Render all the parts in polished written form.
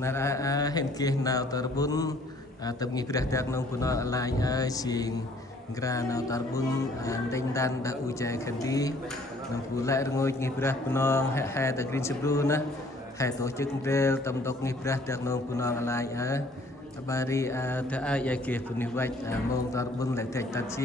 nà hẹn kia nào tờ bún tập nghiệp ra đặc nông của nó lại xin gra nào tờ bún đánh đàn đã u chạy khẩn đi nông của lại ngồi nghiệp ra của nó hai tờ green subru na hai tổ chức rel tâm đốc nghiệp ra đặc nông của nó lại bari ta ai kia của như vậy mong tờ bún lại thạch tật chi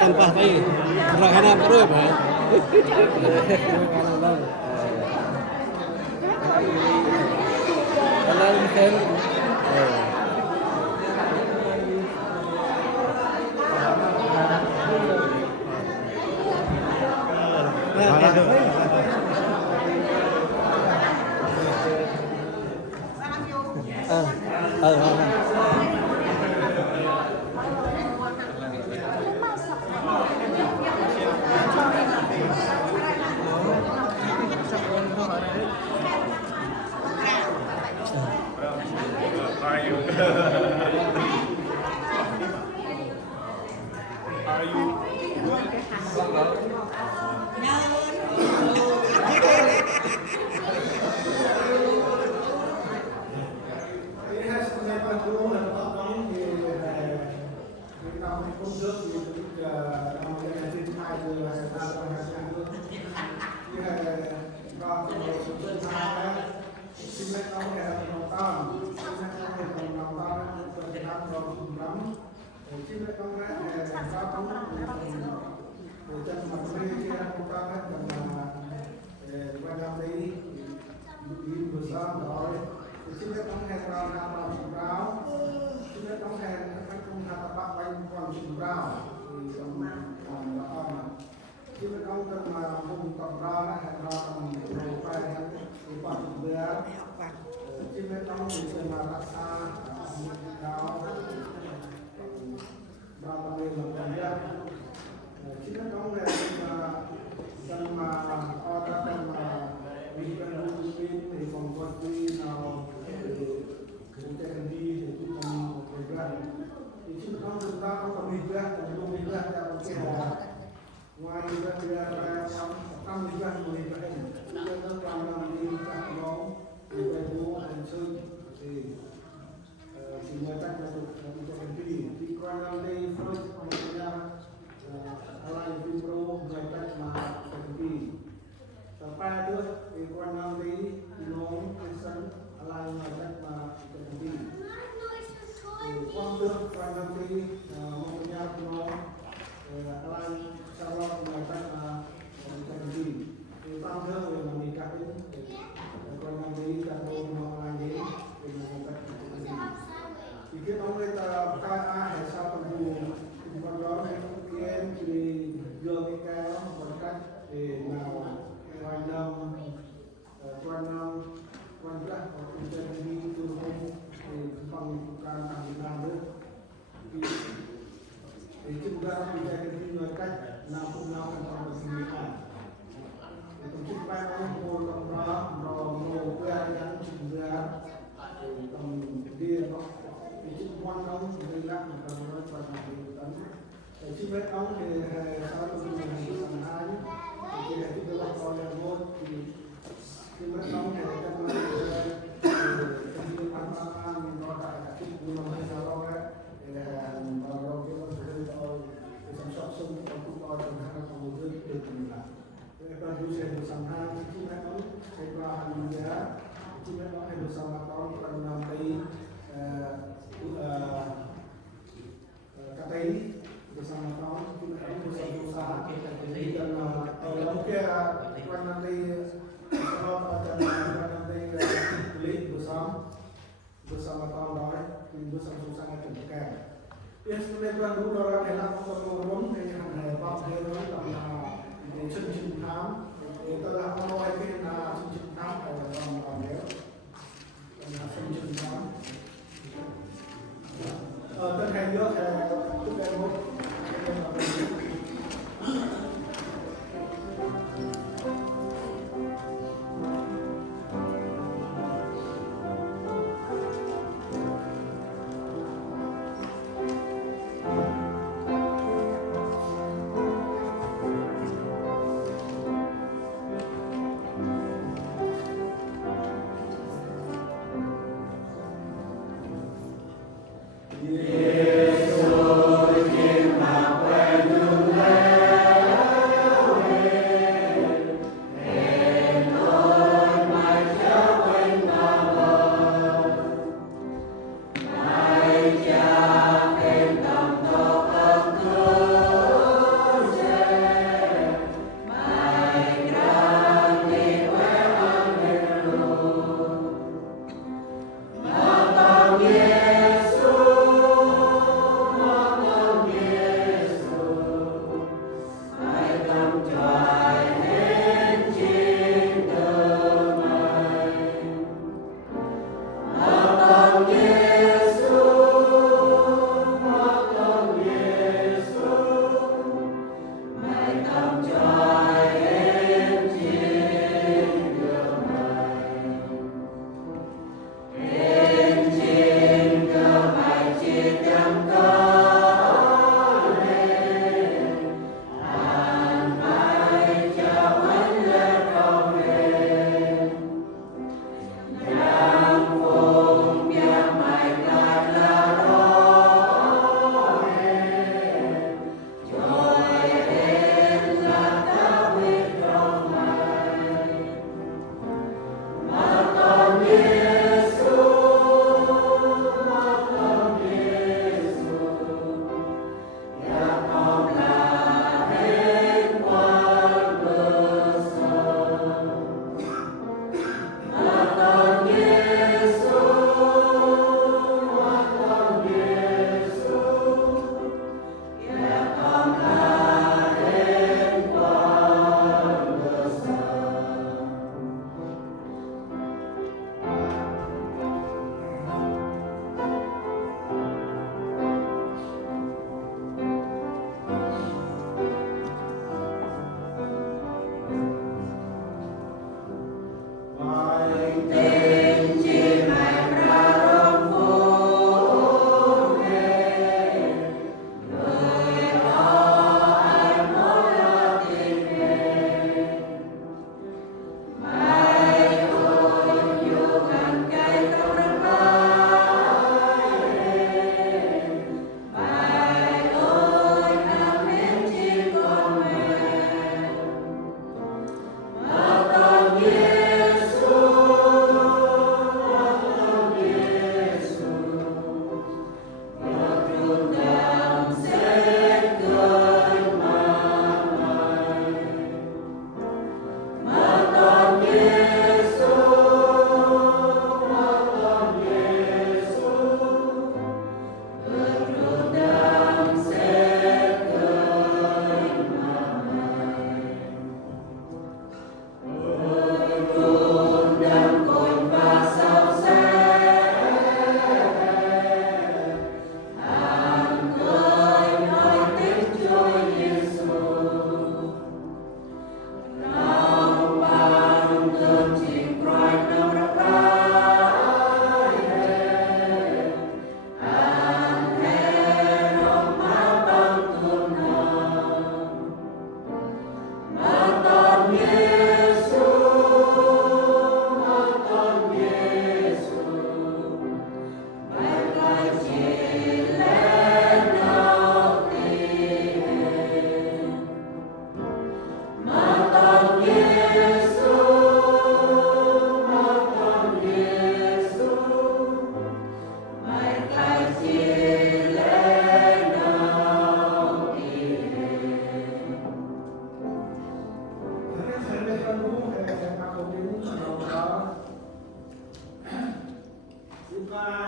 tanpa tay rahanan terus ba kalau misal nào cũng nào cũng có một gì cả tổng chức ban ông ngồi tổng đó ngồi qua gắn chừng ra tổng kia nó chức quan ông người lắc mà còn nói còn là điều tấn chức ban ông thì sau đó mình làm hai thì là chúng tôi bắt đầu là một thì chức ban ông thì trong cái ban ban nó tại cái chức nó hay sao đó đấy thì là vào đầu cái đó thì tôi chăm sóc sung cũng coi trong hai con người được mình làm và tôi sẽ được sang hai chức ban ông thì qua hành giá chức ban ông hay được sang con còn làm cái KPI bersama kawan kita berusaha dan mungkin kan nanti kalau ada nanti kulit bersama kawan lain bersama bersama terdekat. Ya sebenarnya dulu orang enak ngomong dengan Pak Heru karena chân thám itu là nói cái là chân thám ở trong lòng đấy là chân thám tân hành nước tức là một Yesus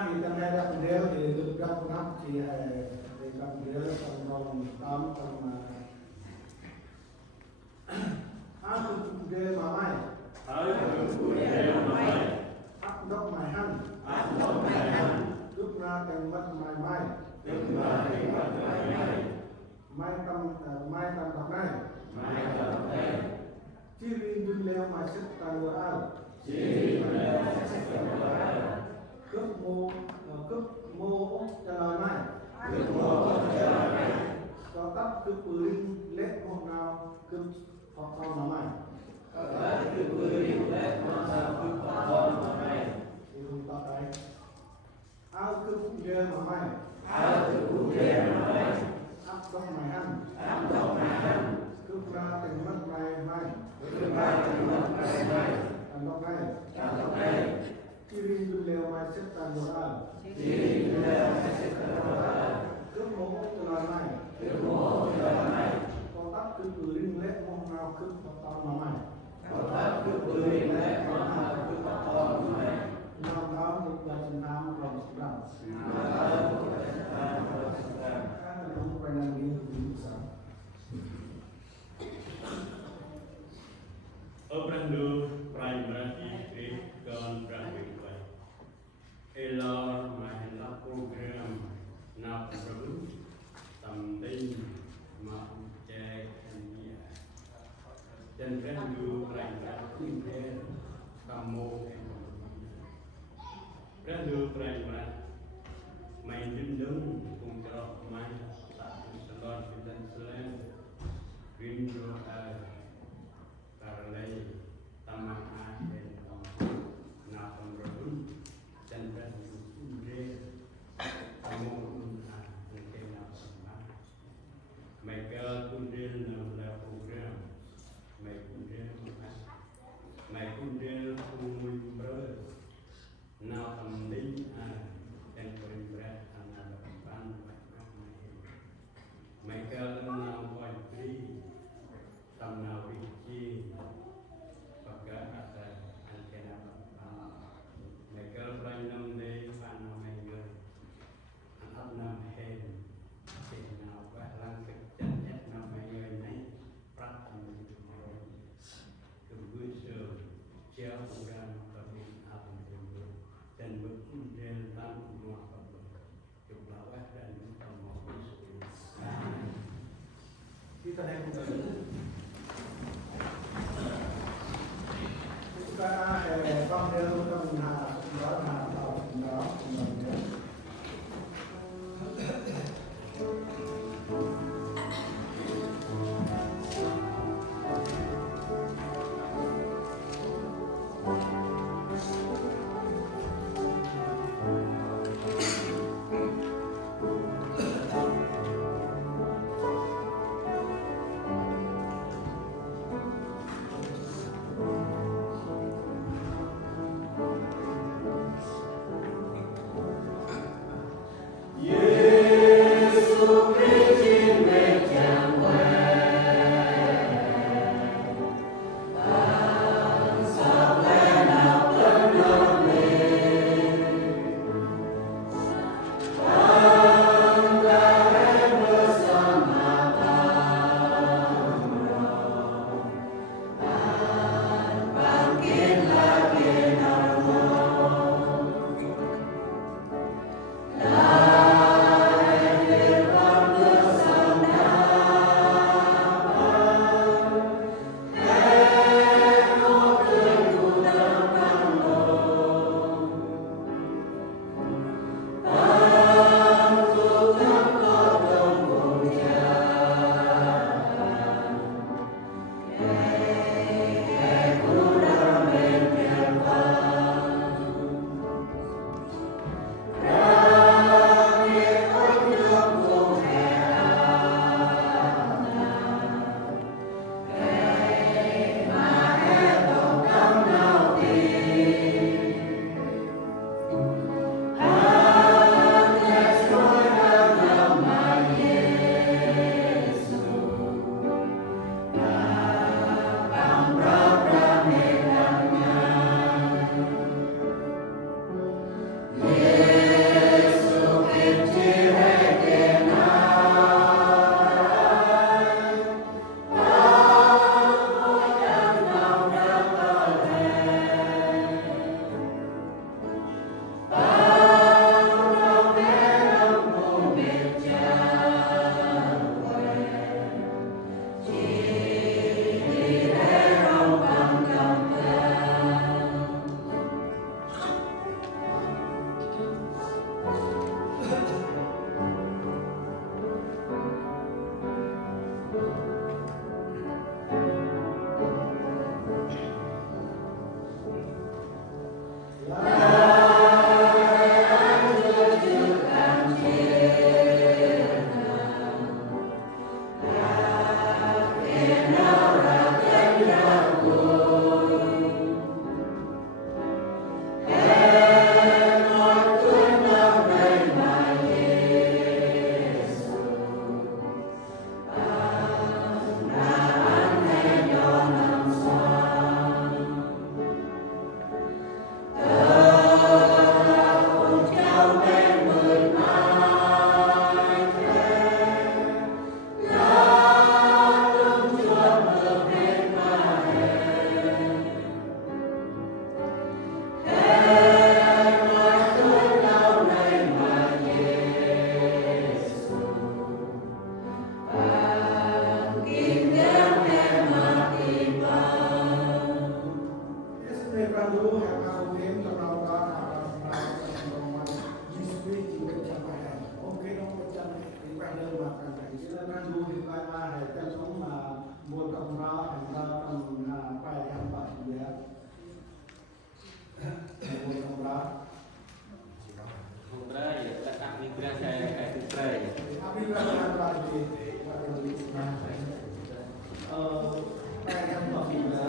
thì tăng hai đập đều thì được đập nắp thì đập đều trong vòng tám trong áp được đều mà mai áp đốc mài hăn lúc ra càng mất mài mai mai tâm đọc này chi riêng đừng leo mài sức tăng vừa ao cướp mô cho lời mai cho tắt cướp bưởi lết một nào cướp hoặc tao nó mai thì không tao đấy áo cướp ghê mà mai áp đông mày ăn cướp ra tình mất mày mai ăn đông này chi riêng đừng leo mày sức tăng vừa ao cướp mô cho lời mai có tắt cướp bưởi lết một nào cướp hoặc tao nó mai Nam đó một là Nam lòng lòng các là không phải là nghiên cứu sao ở Brandu Primary Street Gon Brandu Elo Mahela Program Nap Brandu Tam Tinh Ma Chai Kenya Chân Brandu Primary Street Kamo Brandu Primary Mai Đinh Đứng cùng cho Mai Tại Salon Việt Nam Green Road Karalai Tamaka dan Napam Rabun dan Berhubungan Kamu Mungkin Napam Michael Kundil Namla Program Michael Kundil Umur Napam Din dan Berimberat Anak Depan Michael Nampoy Pri Tamna Wiki Baka Ata Antena Michael Branham Day Fana Mayor Anak Nam Hen Kena Bahlang Kecen Etna Mayor Nai Prat Kebuser Chia Ugan Kabin Alam Timur dan berkunjung Tan Umar Kabin Keblawah dan Utama kita naik mobil chúng ta con đều trong nhà đó là đó ព្រះខែទឹកត្រី Abi berapa lagi? Yang Mafina.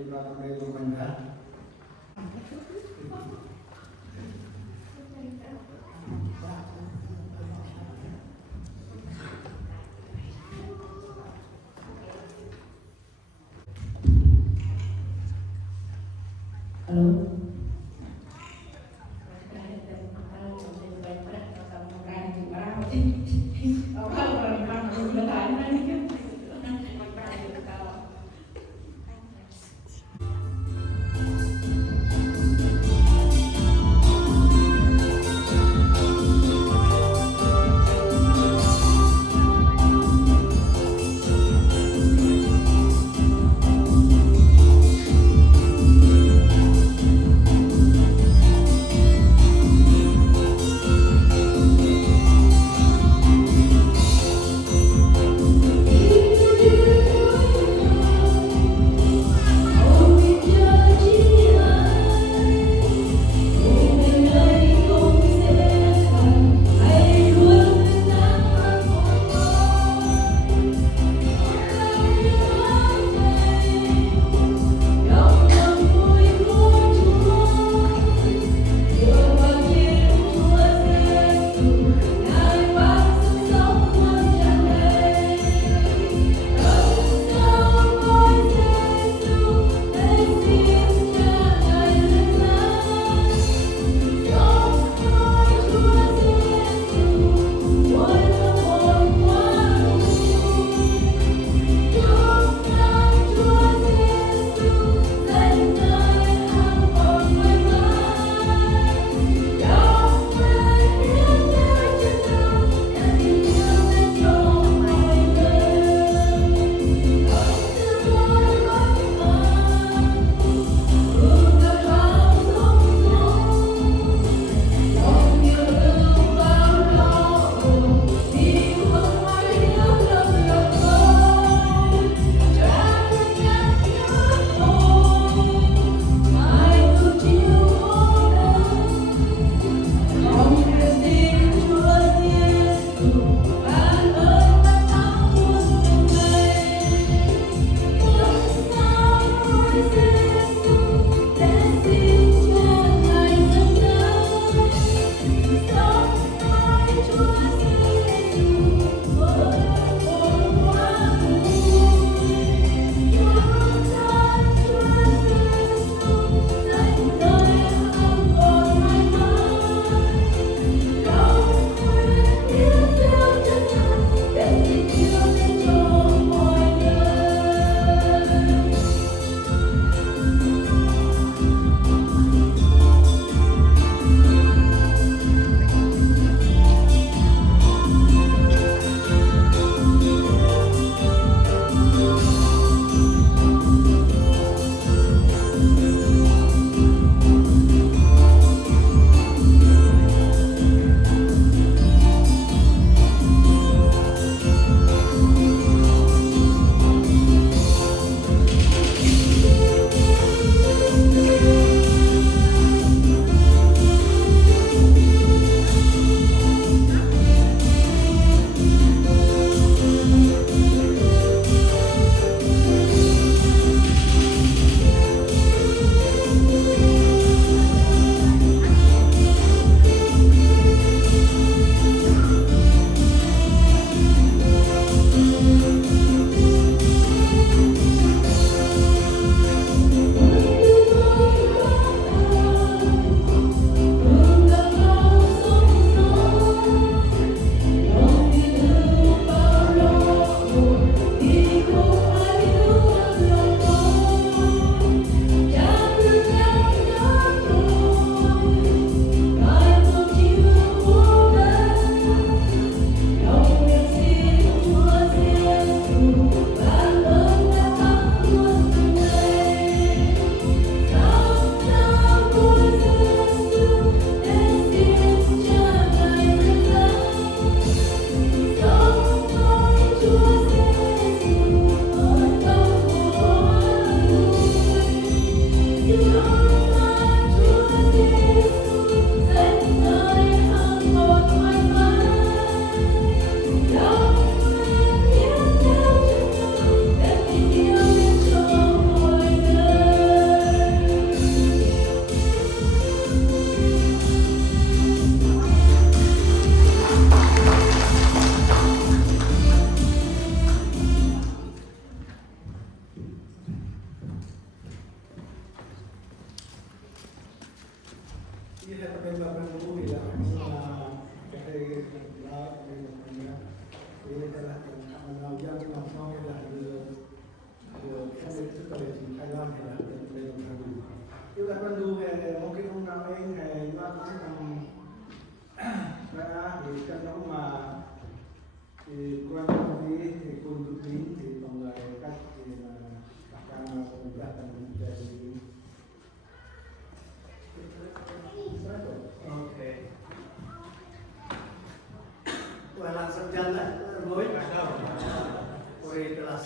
Kita kembali ke Manda. Halo.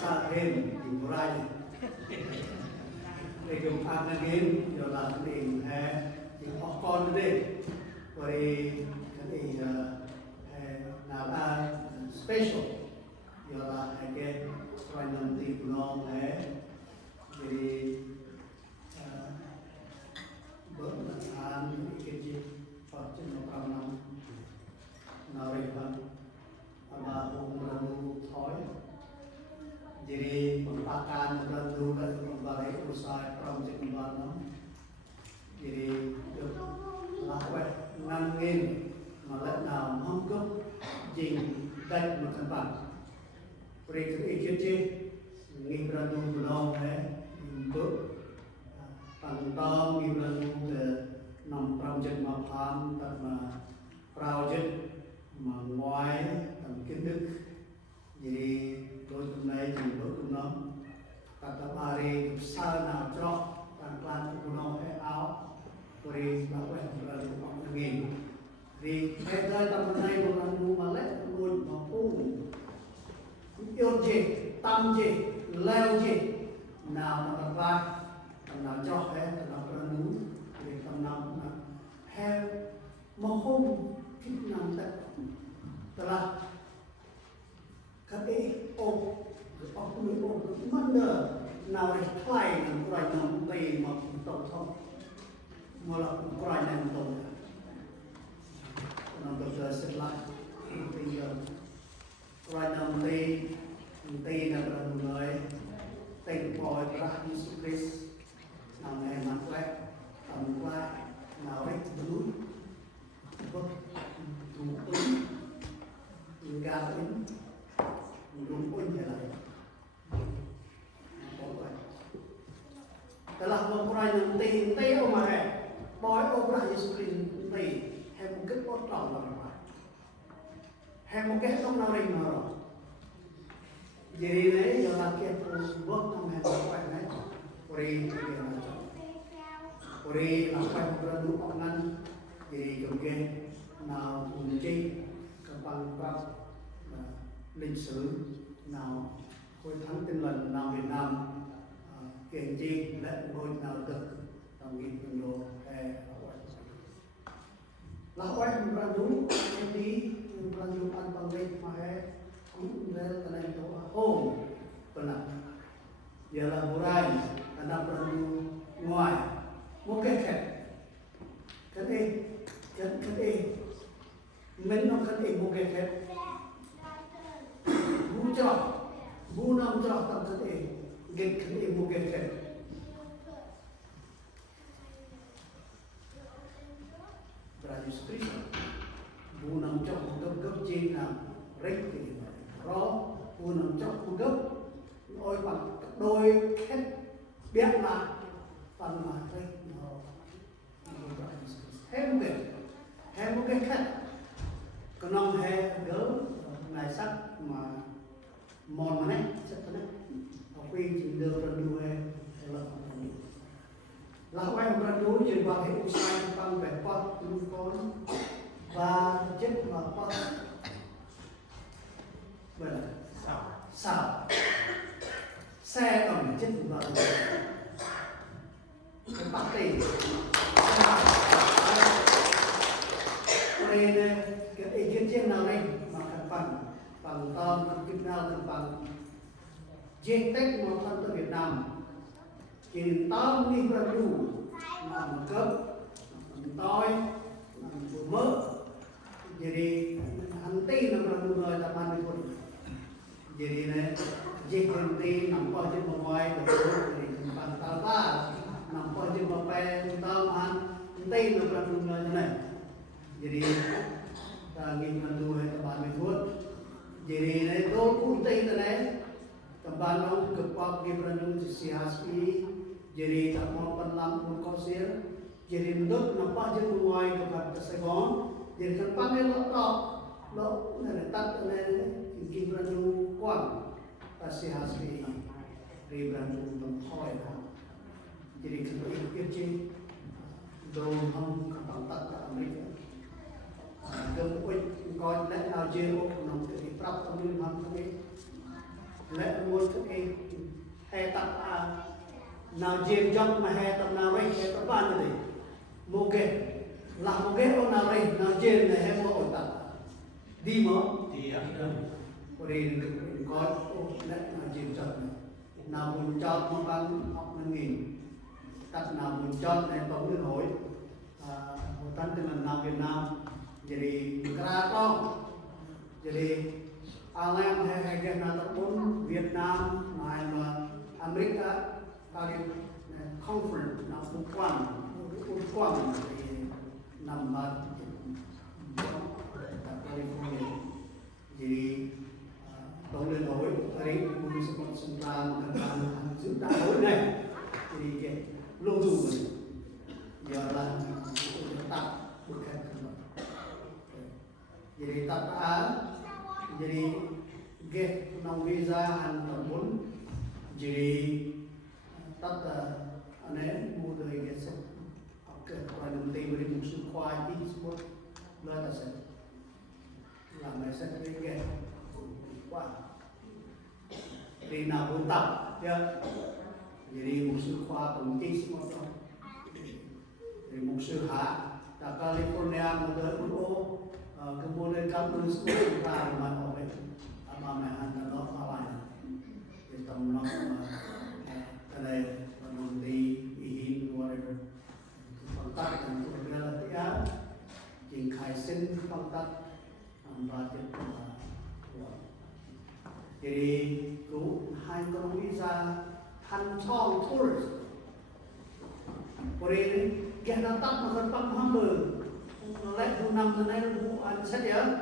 sa thêm thì có ai để dùng ăn cái game rồi là cái gì thì họ con đi rồi cái gì nào là special rồi là cái rồi nằm thì nó thì bữa là ăn cái gì Phật trên một trăm năm nào rồi mà hôm rồi thói jadi merupakan berlaku kembali usaha project membangun jadi lakukan nangin malah nào mong cấp trình cách một căn bản về cái ý kiến trên nghiệp ra đủ lòng thế bước bằng to nghiệp ra đủ từ nằm project mà phán tận mà project mà ngoài tầm kiến thức jadi tôi hôm nay thì bữa cũng nó kata hari besar nào cho tăng lan cũng nó phải áo rồi bảo vệ là cũng không nghìn thì cái thời tầm này một lần mua mà lấy luôn mà phu yêu gì tâm gì leo gì nào mà đặt ra tầm nào cho hết tầm nào có núi thì tầm nào cũng là theo mà không kích năng tận tức là cái ôm ông người ôm mất nợ nào để thay làm cái này làm tì mà tổng thống mà là cái này làm tổng làm tổng giờ sẽ lại bây giờ cái này làm tì là người tình bồi ra Jesus Christ nào này mà quét tầm qua nào đấy đúng vâng đủ ứng gà ứng đúng quân như này telah memperai nanti ông mà bói ông ra Yesus Christ nanti hay một cái bót trọng là mà hay một cái trong nào đây mà rồi jadi này giờ là kia buat năm hay một cái này ori là phải một cái đủ ông ngăn jadi chúng kia nào cùng chi các bạn lịch sử nào hội thánh Tin Lành nào Việt Nam kiện chi lễ hội nào được trong nghiệp quân đồ là quay một lần đúng em đi một lần đúng ăn bằng lịch mà cũng lên cái này tổ hôm là giờ là buổi ra là năm lần ngoài một cái gì mình nó cái gì một cái khác bu nam cho tâm thân ấy get cái mu get cái Yesus Kristus bu nam cho gấp gấp trên nào rách thì rõ bu nam cho gấp ôi bằng đôi hết biết là bằng mà rách nó hết một cái khác còn non hè gỡ này sắc mà mòn mà này rất là học viên chỉ được lần đuôi là quay một lần đuôi chỉ vào hệ sai bằng vẻ con con và chết vào con vậy là sao xe còn chết vào cái bát tiền đây cái ý kiến trên nào đây mà cần bằng tôm bằng kim nào cần bằng di tích một thân ở Việt Nam thì tôm đi vào đủ làm cấp tôi làm bùa mỡ jadi hành ti là một người làm ăn được jadi này di hành ti nằm coi trên bờ ngoài được thì bằng tàu ta nằm coi trên bờ bè tôm ăn ti là một người này jadi ingin menduai tempat mehut jadi này tôi cũng tin là này tempat nó kepak Gibran siaspi jadi tak mau penlam pun kosir jadi menduk nampak je menguai kepada Saigon jadi tempat ni lo này tắt này Gibran quan siaspi Gibran đồng thôi jadi kalau ikut je dong ham ketang tak Amerika đừng quên coi lãnh đạo chế độ nằm cái prap tâm linh ham cái lẽ ngôi thức hay tập nào dìm trong mà hay tập nào đây hay tập ban này một cái là một cái ông nào đây nào dìm này hay một tập đi mở thì có đi có lẽ nào dìm trong nào muốn chọn một ban học 5.000 tập nào muốn chọn này tổng liên hội hội tân thì mình nào Việt Nam jadi kera con jadi alam hay cái nào tập 4 Việt Nam mà Amerika tadi conference nào cũng quan thì nằm ở California jadi tổng liên hội tadi cũng sempat sentral tentang giữ đại hội này jadi cái lô dù giờ là tập bukan jadi tập jadi get nong visa han tambun jadi tat ane mudah get se oke kalau nanti beri musuh kuat di semua lah tak se lah masa ni get wah di nabun tak ya jadi musuh kuat penting semua tu jadi musuh ha tak California mudah kemudian kamu semua ramai orang amalan dan amalan kita menang kalau nanti ingin whatever kontak dan bergerak dia jingkai sen kontak ambil jadi tu hai orang visa han chong tourist boleh kita datang makan panghamber lấy thu năm tới nay thu anh xét nhớ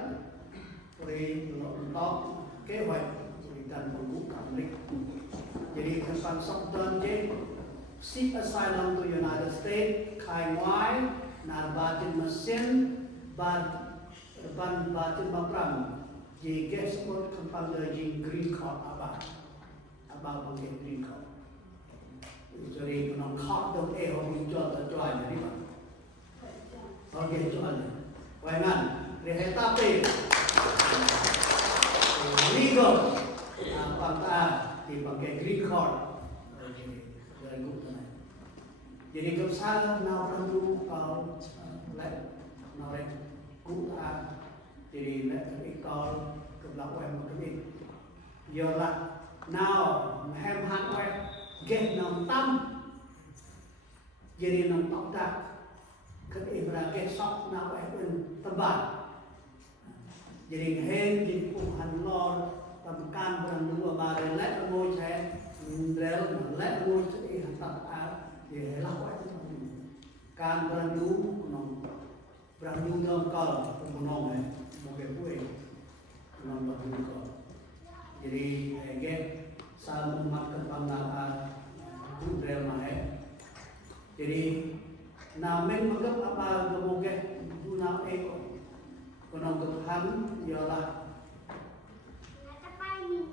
rồi có kế hoạch rồi cần một vụ cảm định jadi tentang sabdan je seek asylum to United States khai ngoại na batin mesin ban batin bapram je get support tentang je green card abang pakai green card jadi nang card dong orang jual terjual jadi apa Okey, tuan. Wainan, reheta pe. Legal. Pangka dipakai green card. Dari guna. Jadi kebesaran nak perlu kau let nak guna. Jadi let ikal kebelakang macam ni. Ialah now hem hak get nam tam. Jadi nam tak tak. Các em là cái sóc nào phải bên tâm bản jadi hen jadi cùng hành lo tầm can bằng đúng mà để lấy cái ngôi xe để lấy cái ngôi xe hành tập để là phải can bằng đúng nó bằng đúng non cờ một non này một cái cuối non bằng đúng cờ jadi cái sao mặt cân bằng là cũng đều mà jadi namen magap apa gemoge guna eko kono Tuhan ialah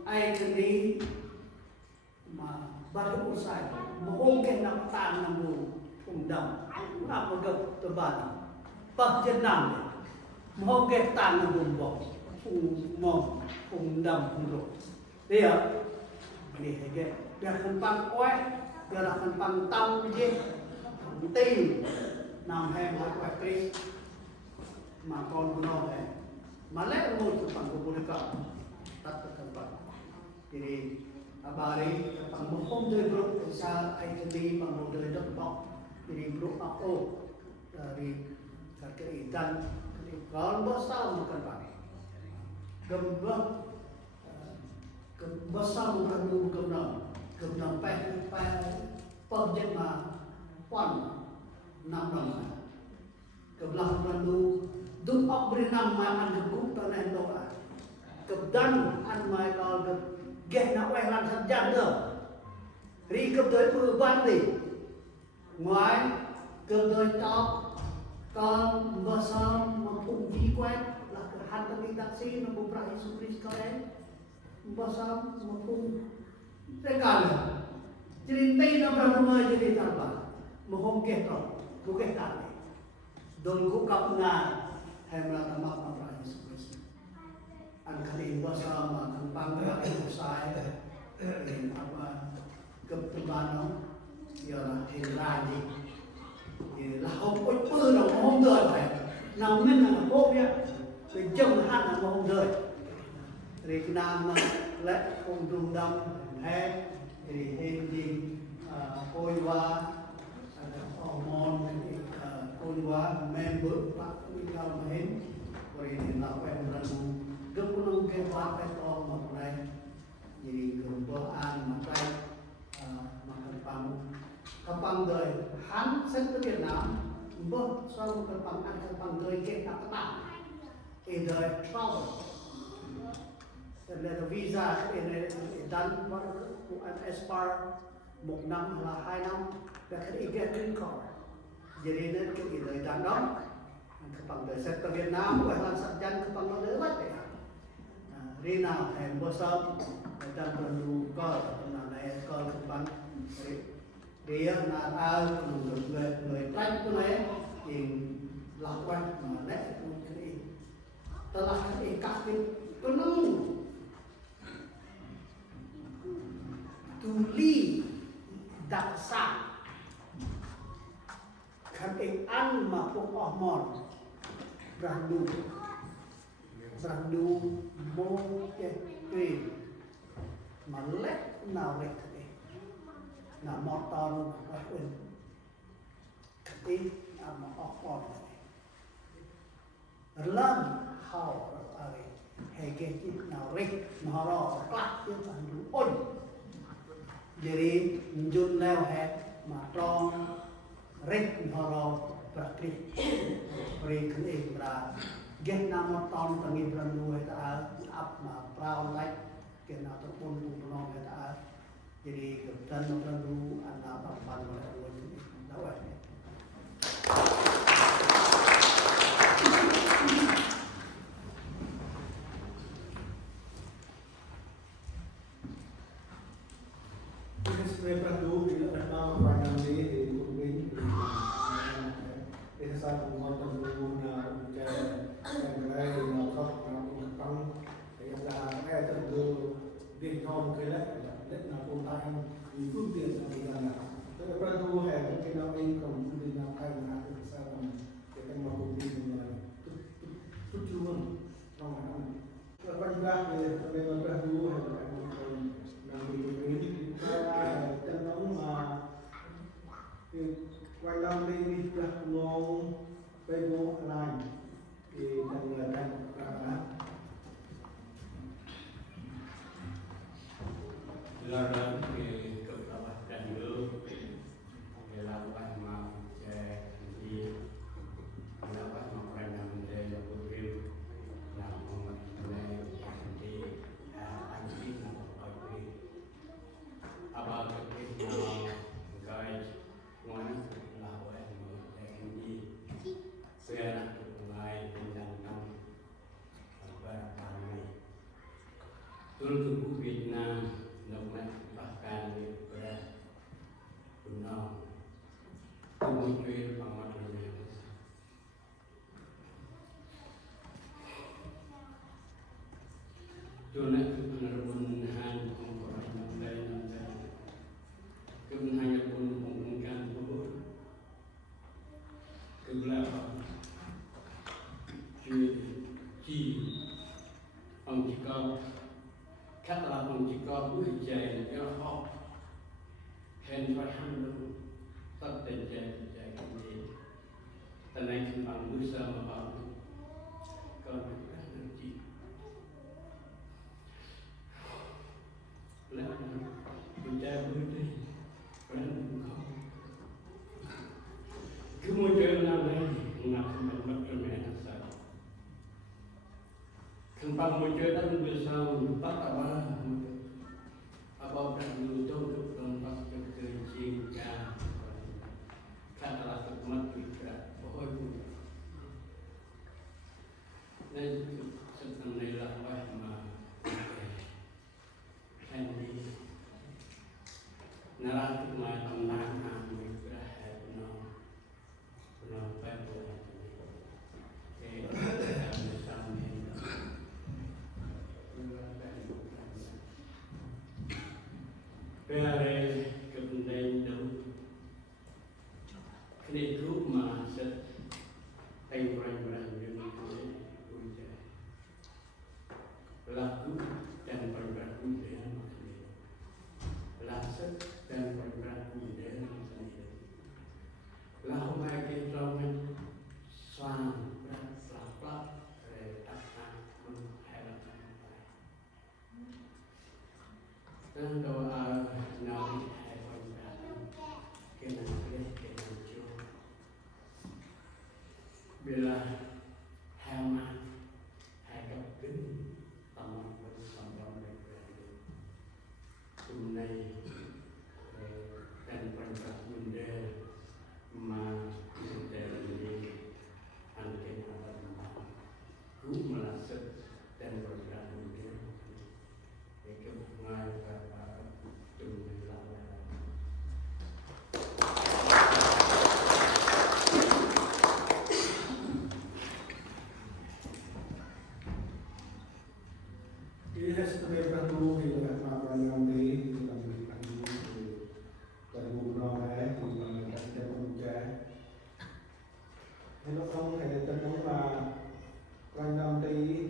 ai kendi mà baru usai moge nak tan namu undam nak magap teban pak jenang moge tan namu bo mong undam undro dia ni hege dia kempang oi dia kempang tam je tin nằm hay nói quẹt đi mà con của nó này mà lẽ một thực phẩm của bố cậu tắt thực phẩm thì bà đi bằng một hôm đời bro thì sao anh đi bằng một đời đất bọc thì bro bọc ô thì cái ý tân thì có bớt sao một cần phải cầm bớt sao một cần đủ cầm nòng phần dân mà quan năm đồng kebelah bandu duk ok berinam man ke group tanan doa kedan an mai kal ke get na wai lan sat jan de ri ke tới bữa ban đi ngoài ke tới top con basam mampung di kwat la ke han ke taksi no bupra Yesus Kristus kale basam mampung tekan cerita na pramana jadi tanpa mohon ketok bukan tadi don kukap na hay melatamak na Yesus Kristus ang kalimba sa mga pangga ay usay Hình cấp tư ban đó giờ là hình ra gì thì là không có bơ đâu không rời phải nào nên là hốt nhá thì chồng hát là không rời thì cái nam lại cùng dùng đâm hè thì hình gì côi qua hormone côi qua member bác cũng nhau mà hết rồi thì là quen là gấp cũng không kêu qua cái to một này jadi gempa matai makan kapang đời hắn sẽ tới Việt Nam vâng sau kapang đời kết nạp các bạn in the travel and the visa in done as far 1 năm là 2 năm và cái get green card jadi nên cái đời done đó kapang đời sẽ tới Việt Nam và làm sẵn chân kapang đời lại đấy Rina and Bosam dan perlu kau mengenai kau kepan dia nak tahu người trách cái này thì lạc quan mà lấy cái ta là cái các cái nông tuli đặc sản cái ăn mà phục hormone brandu mo cái mà lết nào lệch thế là một ton và quên cái là một con lần hào ở hay cái gì nào lệch mà họ cắt cái phần đủ ôn jadi jun leo hè mà trong lệch họ berarti beri kini berada gen nama ton tangi berandu heta up mà brown light gen atau pun penolong heta jadi kebetulan berandu anak bapaan oleh dua ini lawan ini sebenarnya berandu bila nama panjang dia di Kurbin ini satu motor berguna untuk yang lain motor yang tentang yang dah terdu đi thong cái lẽ đất nào tồn tại vì phương tiện là gì là tức là Prado hè cái nào anh còn phương tiện nào hay là cái sao mà cái cái mà công ty mình là chút chú hơn trong ngày hôm nay quanh ra thì bên là Prado hè là một làm gì cái chân nóng mà quanh năm đi là ngon cây gỗ lành thì thành là thành Larang ke bawah dan dulu dalam bahasa di dalam makanan dan lebih dalam mengenai di anti narkoba abang kita guys mana lawan dan di saya mulai dengan beberapa hari dulu Vietnam Nomor bahkan berat benar kemudian pengalaman Jonak penerbangan orang lain dan kebenaran pun mengumumkan bahwa kegelapan ji ông chỉ có các là ông chỉ có buổi chạy cho họ hẹn phải hành động tất tình chạy cái gì tại này thì bằng buổi sáng mà họ còn phải được gì là buổi chạy buổi đi phải không cứ môi trường nào đây ngặt mình mất cho mẹ nó sợ Kembang muncul dan bersama empat abang dan lutut tempat kecintaan katalah kemat fikrat pohon dan sedang nilai wahma handy nalar kemai tanah fikrat no pebble Pere kebendai dam kini group ma set teng berang yang kini uja lagu dan berang uja laset dan berang uja lahu bagi zaman sang berat tak mengherankan dan doa nabi kena boleh kena jauh bila hemat agak gini tamat bersambang dengan tunai dan perintah bunda ma dari ini angin apa ku melasat dan perintah bunda itu mengalir tunai lawan Ini sebagai perlu kita lakukan nanti kita berikan dulu dari gubernur di Presiden Pemuda. Hello không thể tận dụng và quan tâm tới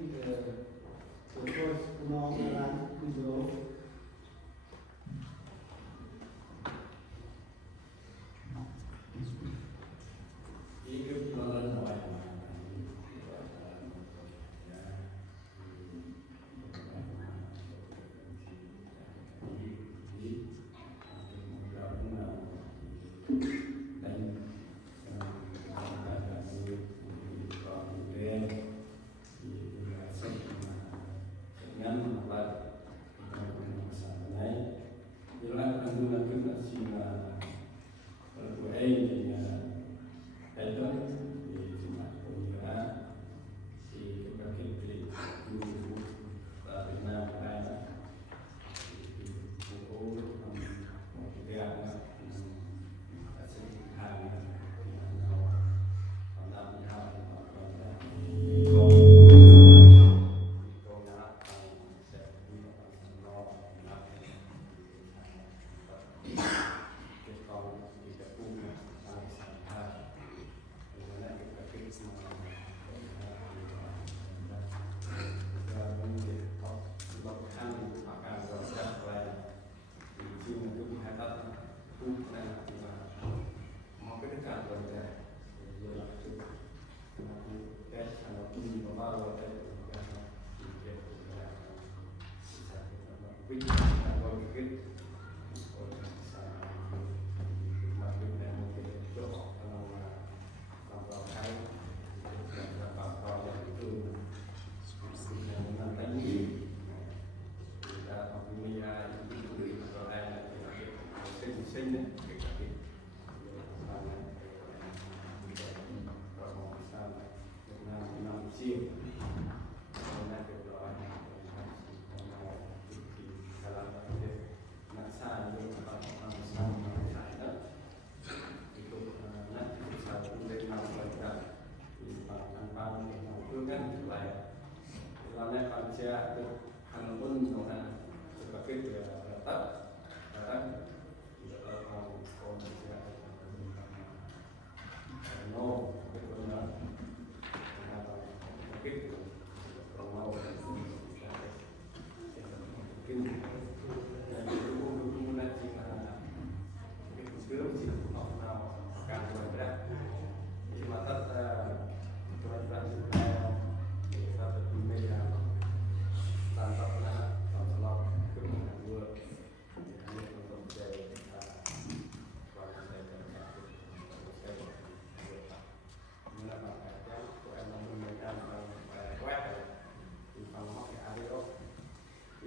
của tôi nó là video hidup dalam doa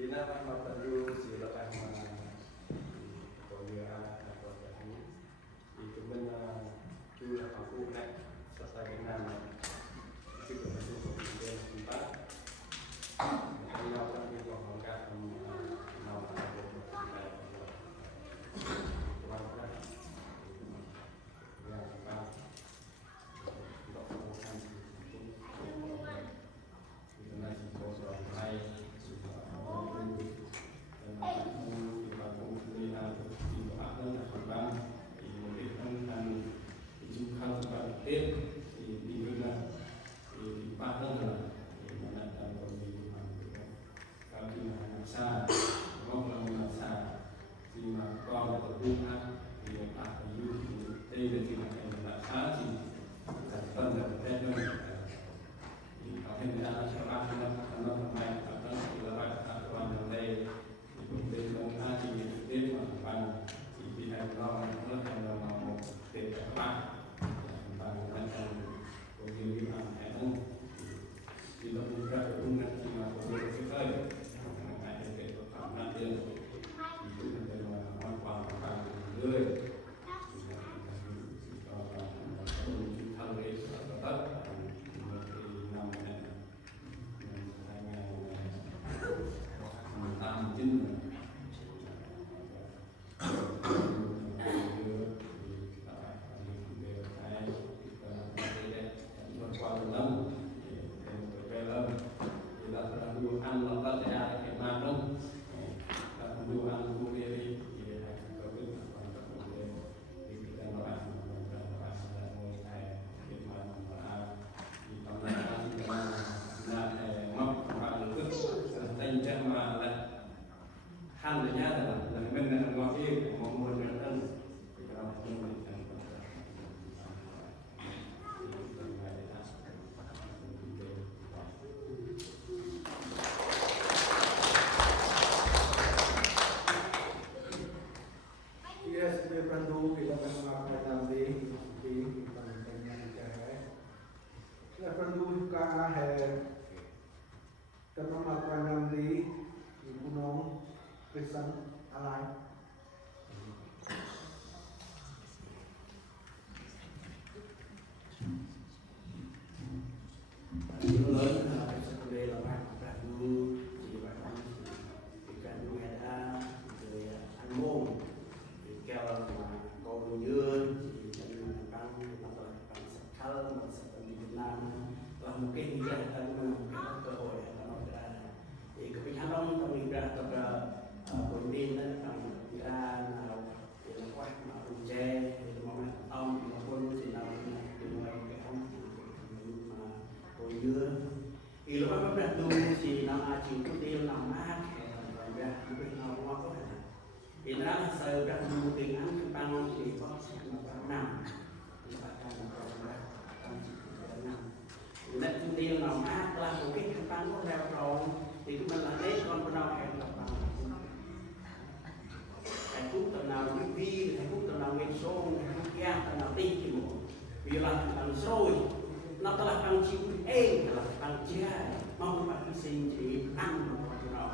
Ina Rahmat người thằng ấy tất năm chín qua từng năm về lâm thì là đua ăn nó có thể ai cái mà đông đua ăn đua bia đi thì có biết là còn các vấn đề thì kita nó ăn là ngồi này thì mà thì tầm này thì là mọc và được tên chân mà là khăn để nhá là mình là ngọt đi một mùa nữa hơn thì cái đó là mình Yes, we can do kita melakukan nanti di pantai Jawa. Kita perlu karena kita melakukan nanti di Gunung Pisang Alai. lớn đây là bạn cả nu chỉ bạn thì cả nu ada rồi ăn môn thì kêu là cầu dưa thì mình tăng tăng sắc khal mà sắc ở Việt Nam là một cái gì đó là một cái cơ hội là nó ra thì cái việc hàng năm trong mình ra tập buổi đêm đó trong ra nào thì là quát mà dùng tre thì là mong là ông mà quân thì nào thì ngoài cái ông hồi dưa vì lúc đó bắt đầu thì nó chỉ có tiền làm mát rồi ra cái nào nó có thể thì nó đã sờ ra mua tiền ăn cái băng thì có nó nằm thì phải ra nằm thì lấy tiền làm mát là một cái băng có leo rồi thì mình là đấy con bắt đầu hẹn gặp bằng hạnh phúc tầm nào cái vi hạnh phúc tầm nào nghe số hạnh phúc gia tầm nào tin thì một vì là làm rồi nó telah bằng chịu êm là bằng chia mong bạn hy sinh thì ăn một nó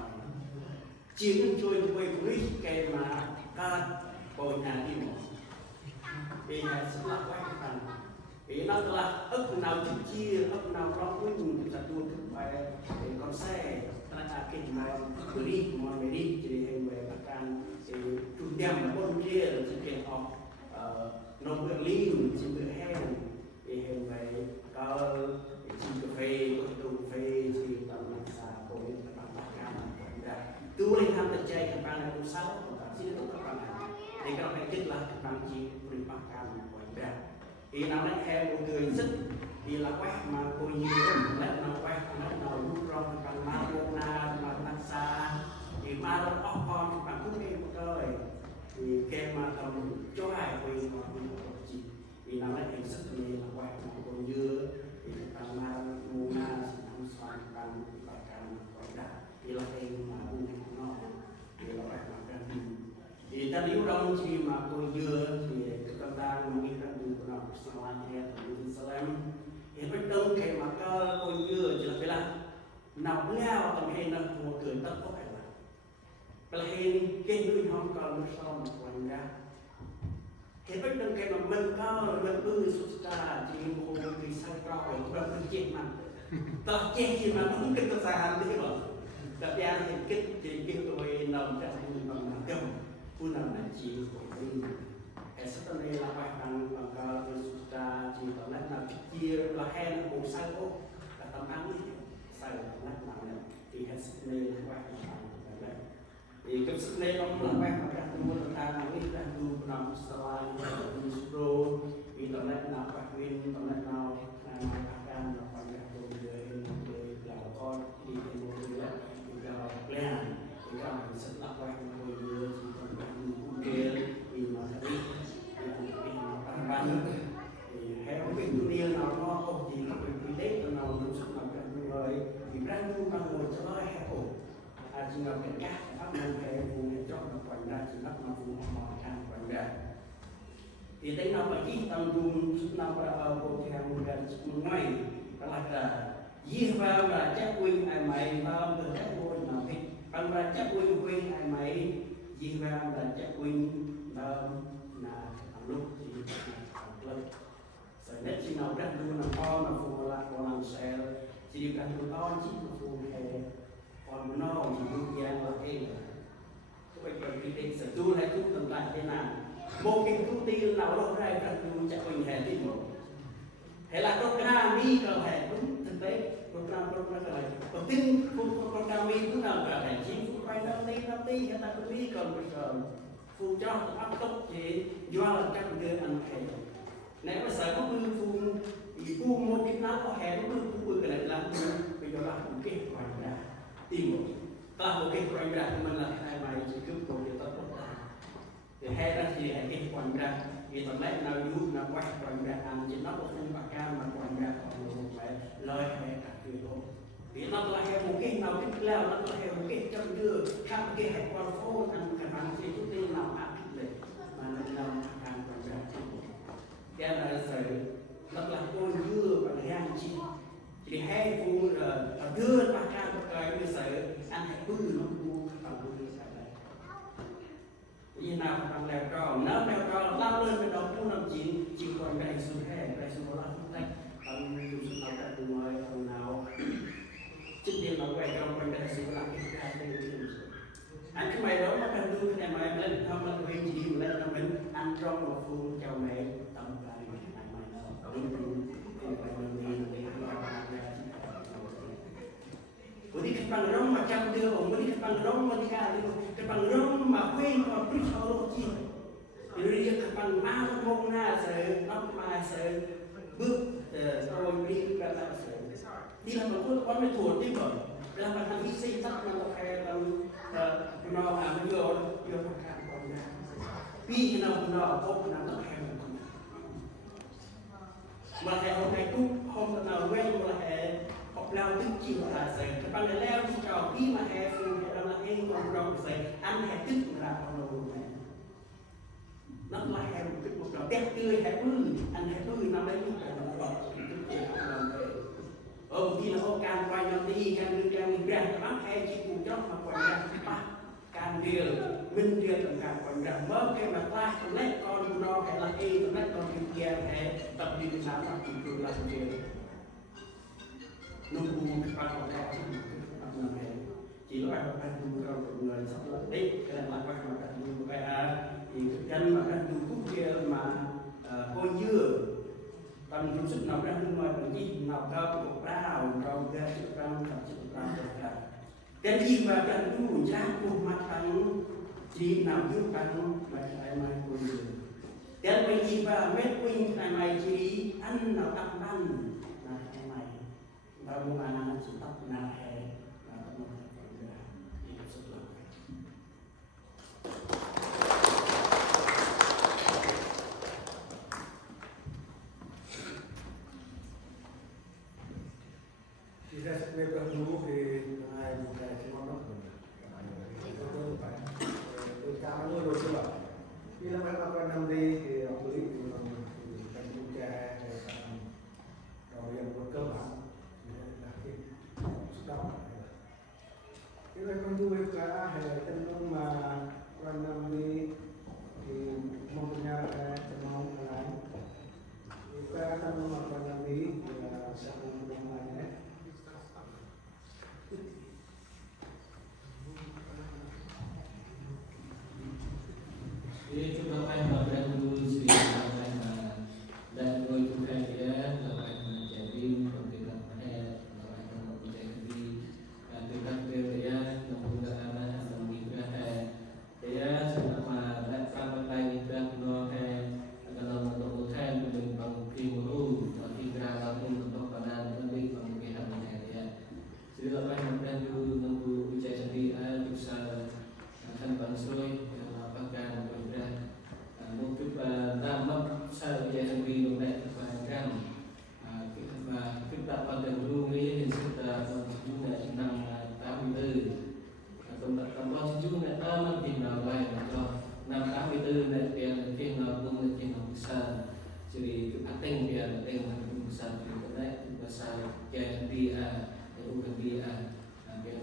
chiến trôi quay với cái mà ca bồi nhà đi một vì sự là quan trọng vì nó telah ức nào chia ức nào lo với mình sẽ đua thức bài để con xe ta cái mà beri mà beri jadi yang baik akan trung tâm là con kia là sự kiện học nông nghiệp liên sự kiện hen thì hiện nay có chỉ cà phê có cà phê thì tầm năm xa của các bạn bác cam là tôi lên tham gia chơi các bạn là cũng sáu còn các xin các bạn này thì các bạn chết là các bạn chỉ lên bác cam quanh đẹp thì nào đấy theo một người sức thì là quét mà coi như là nào quét nó nào lúc rong các bạn Marona mà năm xa thì Marona bóc con các bạn cũng nghe một đời thì kem mà tầm cho ai quên mà quên một chỉ vì nó lại hình sức này là quay một con dưa thì tăng ma mua na thì năm xoan tăng và càng quay đã thì là em mà buông nó thì là quay mà càng thì ta nếu đông chi mà con dưa thì chúng ta muốn nghĩ rằng mình có nào sang lại hay là mình Salem thì phải đông cái mà con dưa chỉ là cái là nào leo tầm hay là một người tất có phải là Belahin kehun hong kalau bersama wanda. Hebat dan kena menkau lebih suka di muka kisah kau yang berkejiman. Tak kejiman mungkin kesalahan dia loh. Tapi yang ikut jadi kita wendam tak pun macam pun nak ji ini. Setelah ini lakukan bangkal bersuka ji tanah nak kecil belahan usai oh datang kami saya nak mana di hasil ini lakukan thì cái sức này nó là quen mà các tôi muốn ta nói là tu làm salon tu pro vì tầm này nào các viên tầm này nào mà các can là còn các tôi người là con đi đến một người là là plan thì các bạn sẽ là quen người người thì còn các người kia vì mà đi thì các bạn thì theo cái tu niên nào nó không gì cái đấy nào nó sẽ làm các người thì ra tu bằng một cho nó hay chỉ là cái cách pháp môn cái vùng này chọn được quanh ra chỉ bắt nó vùng họ ăn quanh ra thì tới nào phải chỉ tầm vùng nào là bộ theo một cái ngoài đó là gì vào là chắc quyên ai mày vào từ các ngôi nào thì bằng ra chắc quyên ai mày gì vào là chắc quyên thơm là thằng lúc thì thằng lực rồi nét chỉ nào rất luôn làm to mà phù là còn làm xe chỉ cần tụi to chỉ mà phù hè còn nó chỉ luôn gian là cái bây giờ cái sự tu hay tu tương lai thế nào một cái tu tiên nào đó ra cần tu chạy quanh hè đi một hay là program mi cần hè đúng thực tế program là đầu tiên program mi cũng làm cả hành chính cũng quay năm đi hiện tại cũng mi còn bây giờ phụ cho áp tốc chế do là các người ăn hè nếu mà sợ có mưa thì phu một cái nát có hè nó mưa cái này là bây giờ là một cái quanh ra tìm một ta một cái quanh ra của mình là hai bài chỉ cướp của người ta tốt thì hai ra thì hai cái quanh ra thì tầm lấy nào giúp nào quanh ra ăn chỉ nó có không bạc cam mà quanh ra còn một phải lời hay cả chuyện thôi thì nó là hay một cái nào cái lao nó là hay một cái trong dưa khác một cái hạt quan phố ăn cái hàng thì chúng tôi làm ăn cái này mà nó làm hàng quanh ra cái là sự rất là con dưa và gan chi thì hai phu đưa bạc cam một cái như sự ăn hạt bư nó mua bằng bư sẽ này như nào bằng lèo tròn nếu lèo tròn lao lên bên đó cũng làm chín chỉ còn cái xuống hè cái xuống đó là không tay bằng dùng sự nào cả từ ngoài phần nào trước tiên là quay trong quanh cái xuống là cái đây anh cái mày đó mà cần đưa cái này mày lên không là cái gì lên cho mình ăn trong một phu chào mẹ tầm cái này mày đúng Budi kepang rong macam dia, budi kepang rong macam dia, kepang rong macam apa pun kalau cik. Jadi dia kepang mau mau na se, nak mai se, bước rồi đi ra là se. Đi làm một cái quán mấy tuổi đi rồi, làm một thằng xây tắc mà nó hay làm nó làm vừa vừa phát triển còn ra. Vì nó có nó hay mà hay hôm nay cũng hôm nào quen mà hay học lao tức chịu là dạy các bạn lại leo thì trò khi mà hè phun thì là em còn rong dạy ăn hè tức là còn đầu này nó là hè một cái một trò tét tươi hè bư ăn hè bư năm đấy cũng phải là một ở một khi nó có can quay năm đi can đưa can ra các bác hè chỉ cùng chót mà quay ra ba can điều minh điều tầm càng quay ra mơ cái mà ta còn lấy con nó hay là em còn lấy con kia hè tập đi sáng tập đi là điều nung cái ban đầu ra chỉ có bạn phải nung cao của người sắp tới đấy cái là bạn phải nung cái thì thực dân mà đang nung cúc kia mà coi dưa tầm trung sức nào đang nung mà bằng gì nào cao của rau rau ra chữ rau tập chữ rau ra cái gì mà đang nung ra một mặt tăng chỉ nào giúp tăng mà phải mai coi dưa cái bên gì và mét quỳnh này mày chỉ ăn nào tăng ăn và mua ăn chỉ tóc nào hè và tóc nào thì rất là thì ra sẽ về cần đủ thì hai một ngày thì nó tôi cao hơn rồi chứ bảo khi là bạn bạn năm đi thì học lý thì cần đủ trẻ rồi hiện một cơ bản cái này con du lịch cả hệ chân luôn mà quan năm đi thì mong nhà là mong lại thì cái chân luôn mà quan năm đi thì là sẽ không làm lại đấy Jadi kita akan melakukan dulu sedikit dan dua kemudian akan menjadi pemberitaan akan menjadi kita berikan penggunaan pembicaraan ya sama datang lagi dan no dalam pembukaan pembicaraan timur pembicaraan lalu untuk pada lebih pembicaraan ya jadi akan menjadi dulu nunggu ucap sendiri bisa akan bansoi apakah mungkin nama saya yang lebih mengatakan kita pada dulu ini sudah juga 584 atau tambah juga nama di lain atau 584 net yang pun yang besar jadi penting biar yang besar internet besar yang dia bukan dia yang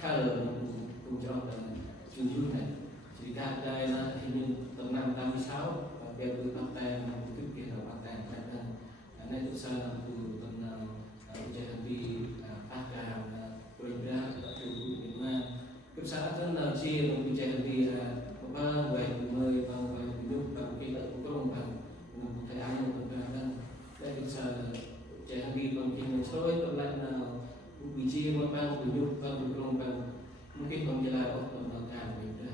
kalau kunjung dan junjungan jadi ada yang ini tengah kêu với bác tay nó cứ kia là bác tay cái đó này tôi sao là từ tuần nào ujian di pakar program từ Việt Nam cấp xã rất là chia một ujian di apa về người bằng về giúp bằng cái lợi của công bằng thầy anh một bằng đây là ujian di bằng cái người soi còn lại là vị trí một bằng của giúp bằng công bằng mungkin bằng cái là ở bằng càng mình đó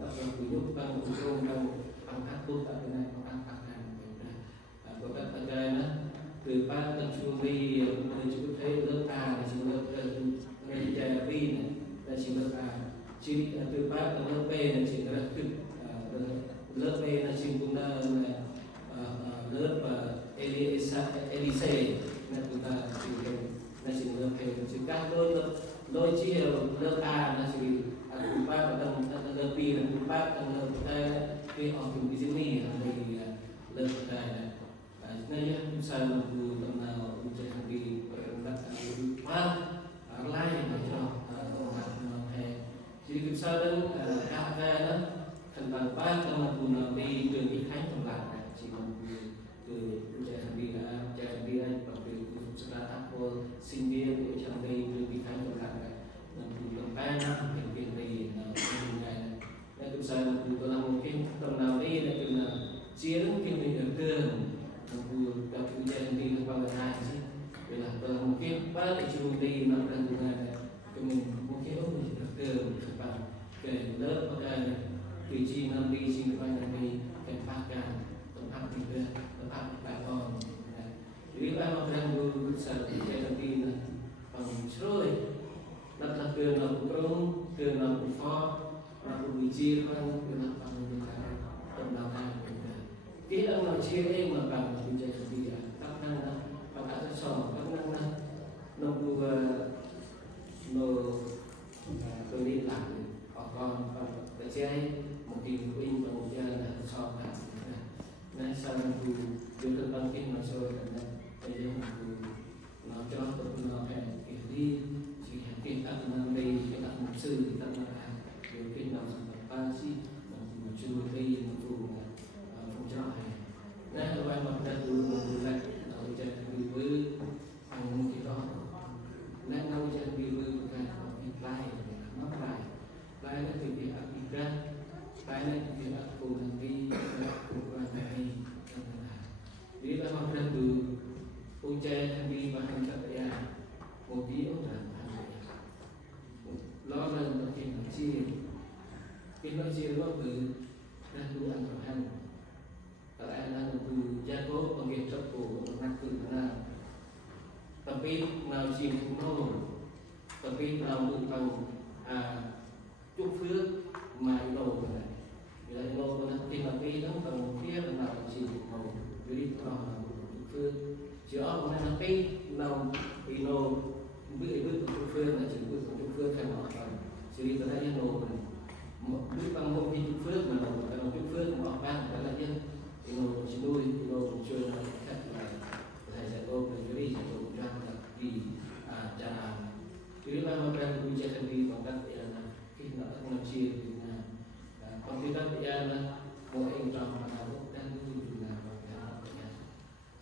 đó là của giúp bằng công bằng bằng các tu tại cái này bằng các càng mình đó có các cái đó từ ba tầng chuông đi nơi chúng thấy lớp A là chỉ lớp ngay trái B này là chỉ lớp A chỉ từ ba tầng lớp B là chỉ lớp B là chỉ cũng là lớp Elise là chúng ta chỉ là chỉ lớp B chỉ các đôi chia lớp A là chỉ từ ba tầng lớp B là từ ba tầng lớp A cái ở cùng cái gì thì lớp này này chúng ta làm từ tầm nào ujian di perintah lain macam orang jadi kita dan ada tentang apa tentang guna di dunia kain tempat jika ke ujian di seperti sekarang aku sindir ujian di dunia kain tempat dan tempat mungkin di dunia dan kita làm từ tầm mungkin tentang ini dan kena chia mungkin di dalam các ujian di tempat lain bila mungkin balik chung đi nó đang như này thì mình mungkin mình được từ các cái lớp cái vị trí năm đi xin các bạn đi cái phátการtổng áp thì được tổng áp bà con vì ba nó đang đưa sở cái đầu tiên là bằng rồi đặt là cường là cường là phó là vị trí bằng cường là bằng tổng đào tạo cái ông nào chia em mà bằng vị trí đầu tiên các năng là bằng các sòng các năng là nông tôi đi làm họ con để chơi một kỳ phụ huynh và một gia là so cả nên sau thì đưa lên bằng kinh mà rồi là bây giờ nó cho tôi nó phải kiểu đi chỉ cái tập năng đây cái tập mục sư tập năng điều kiện nào sản phẩm ba chi một chú đây một chú không cho hay nên là bạn mặc ra từ một lại ở trên với anh cái đó nên đâu trên bị với cái lại nó lại nó từ việc áp ra lại nó từ việc áp cùng hành vi cùng quan hệ đi là mặc ra từ ung che hành vi và hành chất ya một tí ông rằng lo là nó kiện nó chia nó từ ra từ ăn của hành tại anh là từ gia cố bằng việc chấp của năng từ nào tapi nào chìm nô tapi nào được bằng chúc phước mà nô này vì là nô nó thì là cái đó bằng phía là nào chìm nô vì nó là chúc phước chỉ ở một nó cái nào vì nô bước chúc phước là chỉ bước chúc phước hay họ chỉ tới đây nô bước bằng một cái chúc phước mà nó chúc phước mà họ ban đó là nhân thì nô chỉ nuôi nô chơi là khác là thầy sẽ cô về đi di cara jadi memang berada di ujian di tempat yang kita mengaji dengan konflik yang mulai utama dan juga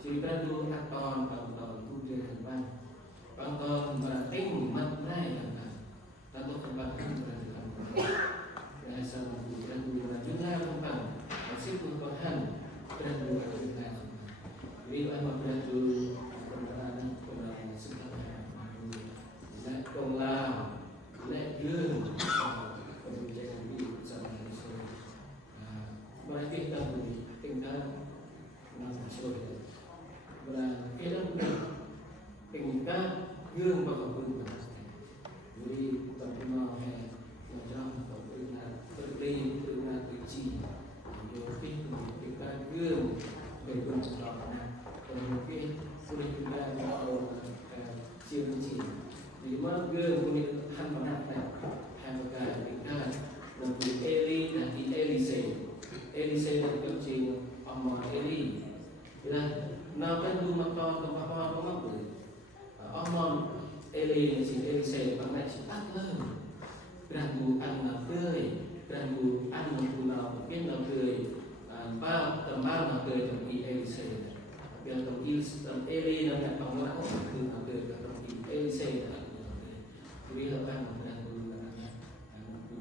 jadi berada aktor ujian tempat aktor penting mana yang tentu tempat berada ya sama ujian juga tempat masih perubahan dan juga jadi memang berada công lao lễ dương còn được chạy bị sợ và cái tâm tinh thần nó sôi và cái đó tình cảm dương và cộng đồng vì tập nó hay nó cho cộng đồng là tự đi tự là tự chỉ nhiều cái tình cảm dương về quân đó là còn cái sự tình cảm đó siêu chỉ di mana kemudian hamba nak hamba kita dan Eli nanti Elise dan kencing Amma Eli dan nakan rumah kau apa boleh Amma Eli si Elise panggil si Allah ragu anak teri ragu anak pulau mungkin nak teri bao tembang Eli là bằng lão từ trong kỳ EC là vì là ban một là cụ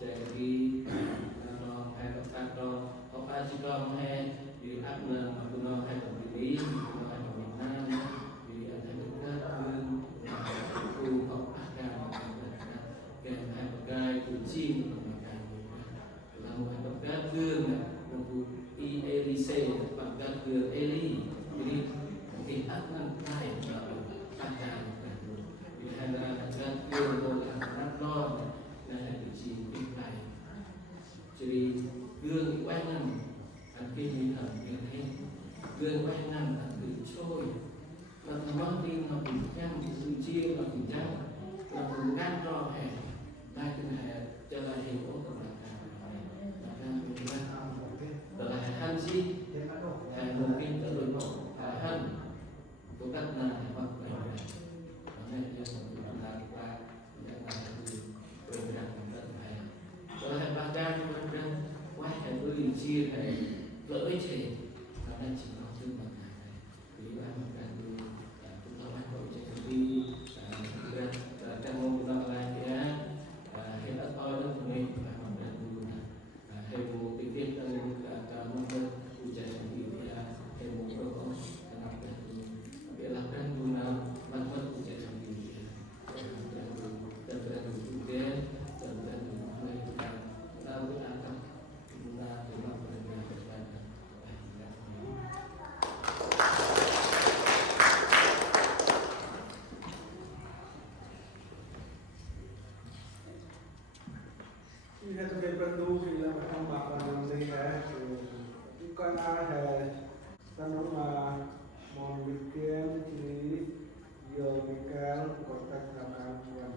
chạy đi nó hay là ta cho họ ba chỉ con hay vì áp là mà tụi nó hay là lý nó hay là Việt Nam vì anh hay được các cụ họ áp cao kèm hay một cái cụ chim là một cái các gương này một cụ ELC bằng các gương Eli jadi mungkin akan naik akan bila ada gương anak non nên là chỉ việc này jadi gương quay năm anh kia như thần như thế gương quay năm anh tự trôi là thằng nó đi nó bị nhang sự chia là bị nhang là cùng gan cho hè đây cái này cho là hiểu của bạn là hành gì mungkin terlalu tahan bukan nak buat nên là kita bergerak dengan baik. Kalau hai ba ca chúng ta đang quay hai đôi chia này lỡ chế và nên chỉ có tương bằng này vì ba một cái đôi chúng ta bắt đầu chạy đi trong môn chúng ta lại thì hiện tại tôi đó của mình và một cái đôi hay một cái viết trong môn tôi chạy đi hay một cái con làm cái để làm cái đôi nào bạn vẫn chạy đi Ini sebagai penduduk yang bertambah nanti ya, bukan ada tanam mau bikin di geometri kotak rangkaian.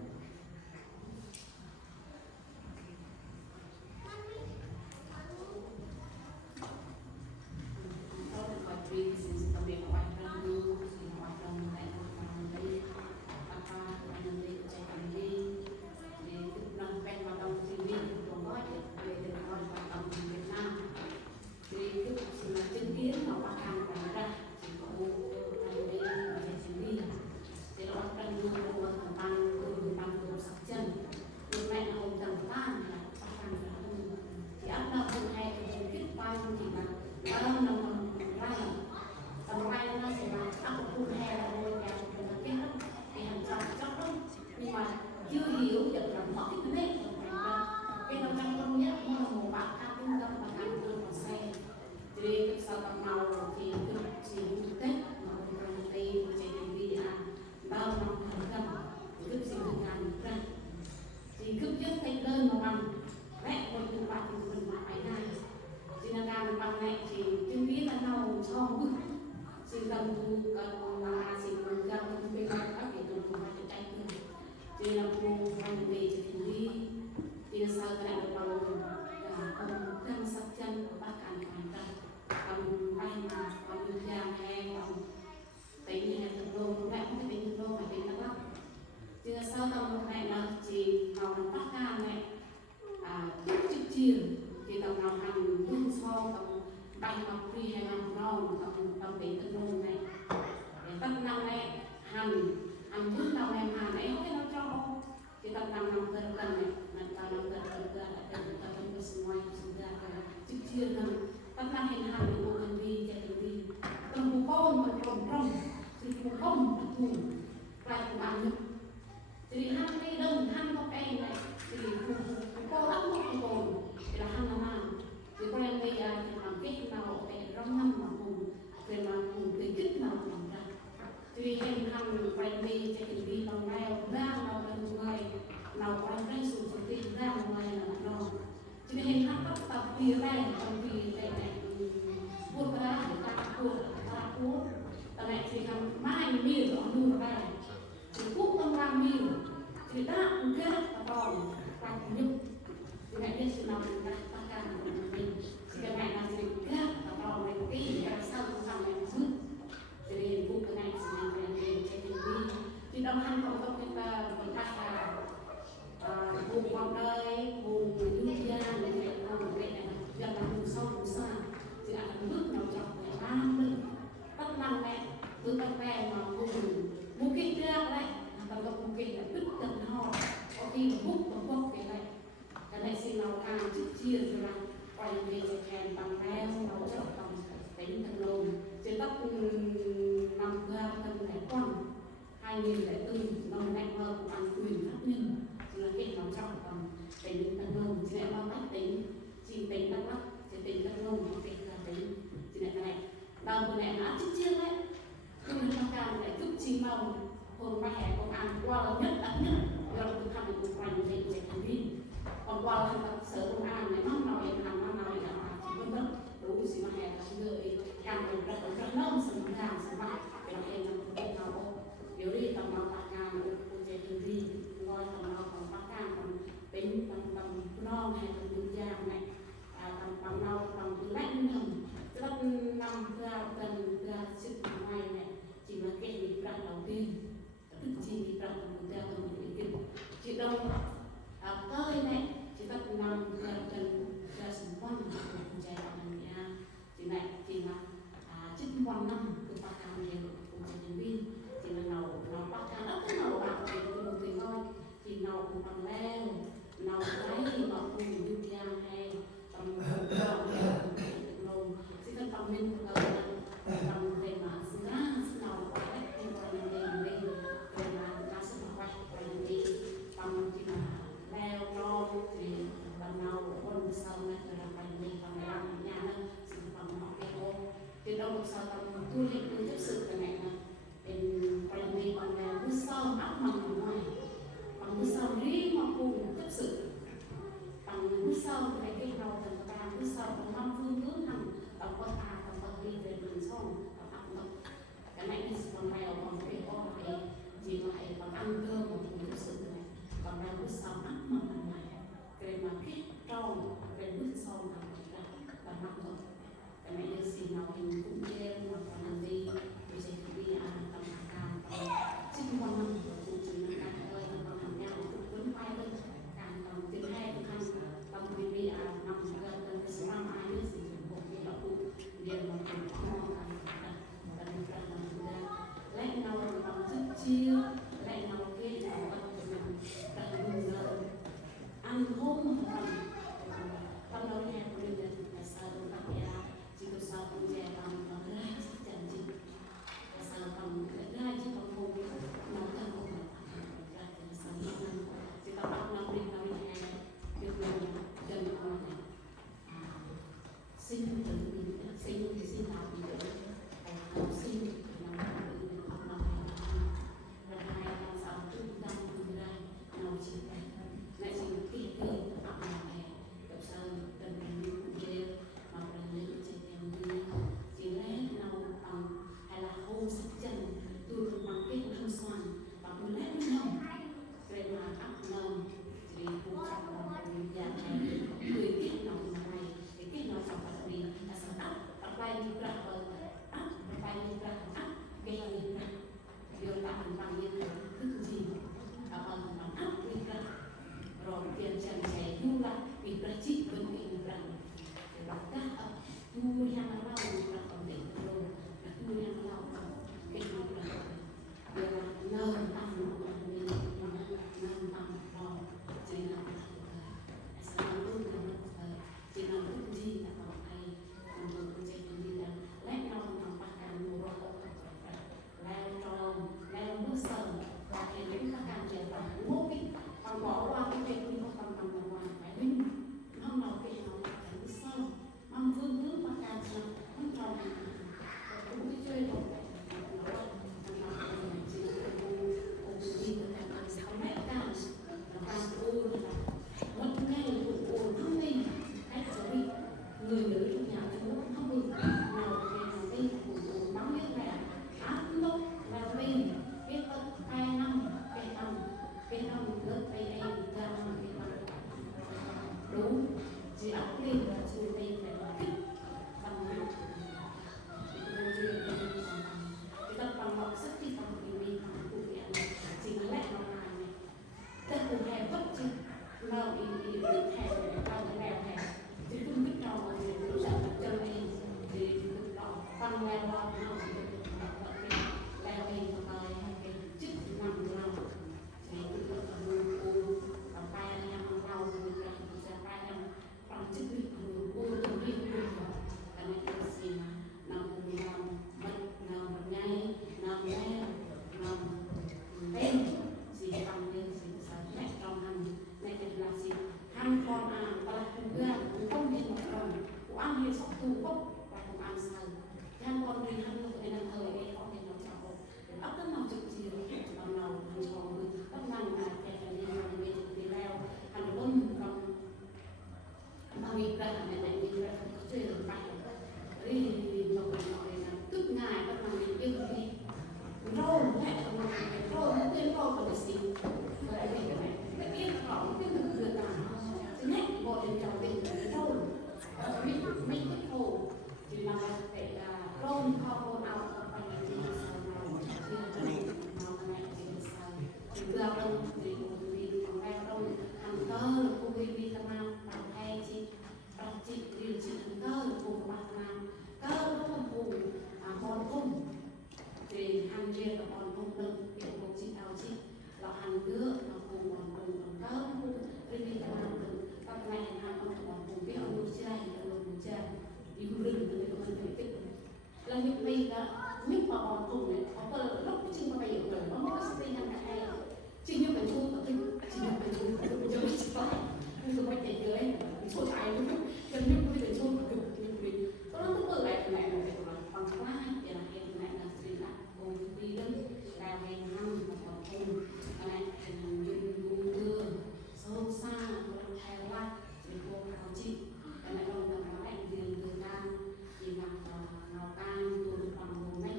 Vùng quanh đây, vùng New Zealand, vùng này, dân là vùng sông nào chức chia rồi là quay về chạy kèn bằng leo nó chọn bằng tính thần lồn trên tóc năm ra thân lại quan 2004 năm nay mơ của ăn quyền pháp nhân là cái nó chọn bằng tính thần lồn chỉ lại bao cách tính chỉ tính đắk lắk chỉ tính thần lồn có thể là tính chỉ lại này đầu của này nó chức chia đấy nhưng mà trong càng lại giúp chi màu hôm qua hè công an qua là nhất đắt nhất rồi tôi tham được một vài những cái thành viên còn qua là tập sở công an này mong nào em làm mong nào em làm vân vân đủ gì mà hè là người càng phải rất nông sẵn sàng sẵn sàng để em làm em nào nếu đi tầm nào bạc ngàn cũng sẽ thành viên ngồi tầm nào còn bạc ngàn còn tính tầm non hay tầm đường giang này tầm nào tầm lạnh hầm rất năm ra gần ra sự ngoài này chỉ là cái việc làm đầu tiên tức chỉ việc làm của ta là một cái chị đông tới này chị ta nằm gần ra sinh quan của trẻ em nhà chị này chị là chức quan năm của ba càng nhiều của nhân viên chị là nào ba càng rất là nào bạn thì một tiền thôi chị nào cũng bằng leo nào lấy nào cùng như giang hay tầm lồng chị ta tầm minh tầm về mà ra nào quay em quay về về mà ra sẽ quay đi tầm chị là leo non thì tầm nào quân sau này rồi là quay đi tầm làm nhà nữa xin tầm họ cái ô thì đâu sau tầm tu luyện tu tiếp sự cái này là bên quay đi còn là bước sau áp mặt ở ngoài bằng bước sau đi mà cùng tiếp sự bằng bước sau cái cái đầu tầm ta bước sau tầm năm phương hướng hẳn tầm con ta tầm con đi về đường xong tầm áp mặt cái này thì còn mèo còn cái con này chỉ lại còn ăn cơm một cùng tiếp sự này còn đang bước sau áp mặt ở ngoài cái mà kết tròn cái bước sau là mặt rồi cái này là gì nào mình cũng chơi mà còn làm đi bây giờ đi tầm càng xin quan năm cũng chỉ là càng ơi tầm hàng nhau cũng vẫn quay lên càng tầm thứ hai tầm vì năm gần cái năm ai nữa thì cũng như là cũng liền mà cũng ngon lại nào tầm chức chia lại nào kia tầm ăn hôm tầm đầu hè của mình là sao tầm nhà chỉ có sao cũng dè tầm ra chắc chắn chứ sao tầm ra chứ tầm hôm nó tầm hôm ra thì sao năm chỉ tầm năm đi tầm hè được mình gần con này sinh từ mình sinh thì sinh nào thì được học sinh thì nó tự mình học năm rồi hai năm sau trung tâm mình ra nào chỉ lại chỉ khi đi học này tập sau tầm mình cũng chơi mà mình lên chơi em đi chỉ lẽ nào bằng hay là hô sắc chân tôi được bằng cái không xoan bằng mình lẽ nó không rồi mà áp nồng thì cũng chẳng còn mình dạng này người kết nào này cái kết nào chẳng phải vì là sao áp bay đi ra áp bay đi ra áp gây đi ra điều làm bằng như thứ gì bằng áp đi ra rồi tiền chẳng sẽ du lại vì ra trị vấn đề rằng để bắt các nuôi hàng lao là còn để luôn là nuôi hàng lao cái gì là điều là nơ tăng của mình nơ tăng đó chỉ là sao luôn là chỉ là lúc gì là còn hay mình cũng sẽ đi là lấy nhau bằng bạc càng mua leo tròn leo bước sờ và thì những các càng trẻ bằng ngô cái còn bỏ qua cái việc đi không bằng ngoài phải minh không nào cái nào phải bước sờ mong vương bước bạc càng sao không tròn cũng đi chơi rồi chỉ là đi từ càng 6 mét càng u là mất ngay u không đi cách sẽ bị người nữ trong nhà thì cũng không bị nào về đi cũng bắn biết là áp lúc là mình biết tất 2 năm cái năm lớp tay em ra năm cái năm đúng chỉ áp lên là chúng mình phải kích bằng cái tập bằng học sức thì bằng vì mình cũng em chỉ là lẽ nó này tất cả hè vất chứ nào thì biết hè nào thì leo hè chứ không biết nào mà thì cũng chẳng chân em thì đó bằng leo nào thì leo lên và cái chức nằm nào thì cũng là u và ba năm nào mình ra ba năm mà mình ra là này mình ra chơi được phải đi mà mình là tức ngày bắt đầu mình yêu đi rô lại không phải rô nó tên rô còn là gì vậy thì cái này cái biết họ cái người nào thứ nhất một đến đầu tiên là rô mình cái hồ thì là phải là rô họ rô nào phải là gì vừa đâu thì mình nghe đâu hàng cơ cũng đi làm bằng hay chị bằng chị điều trị hàng cơ cùng bạn làm cơ nó là cùng món cung thì hàng kia là món cung đừng kiểu một chị nào chị là hàng nữa là cùng món cung bằng cơ cùng đi làm đừng các này hàng không món cung biết ông nuôi chơi ông nuôi chơi đi hư rừng thì mình phải tích là những bây là những mà món cung này có lúc chứ mà bây giờ nó có sự tình cả hay chỉ như mình chung chỉ như mình chung mình chơi chỉ phải nhưng mà cái dưới số tài đúng không gần như mình chung cực mình có nó cũng ở lại cái này là bằng quá vậy là cái này là gì là cùng đi đến đào hàng năm và còn cùng này dùng mưa sâu xa hay là mình cô cáo chị cái này đồng đồng nó ảnh tiền từ can thì là nào can từ bằng đồ này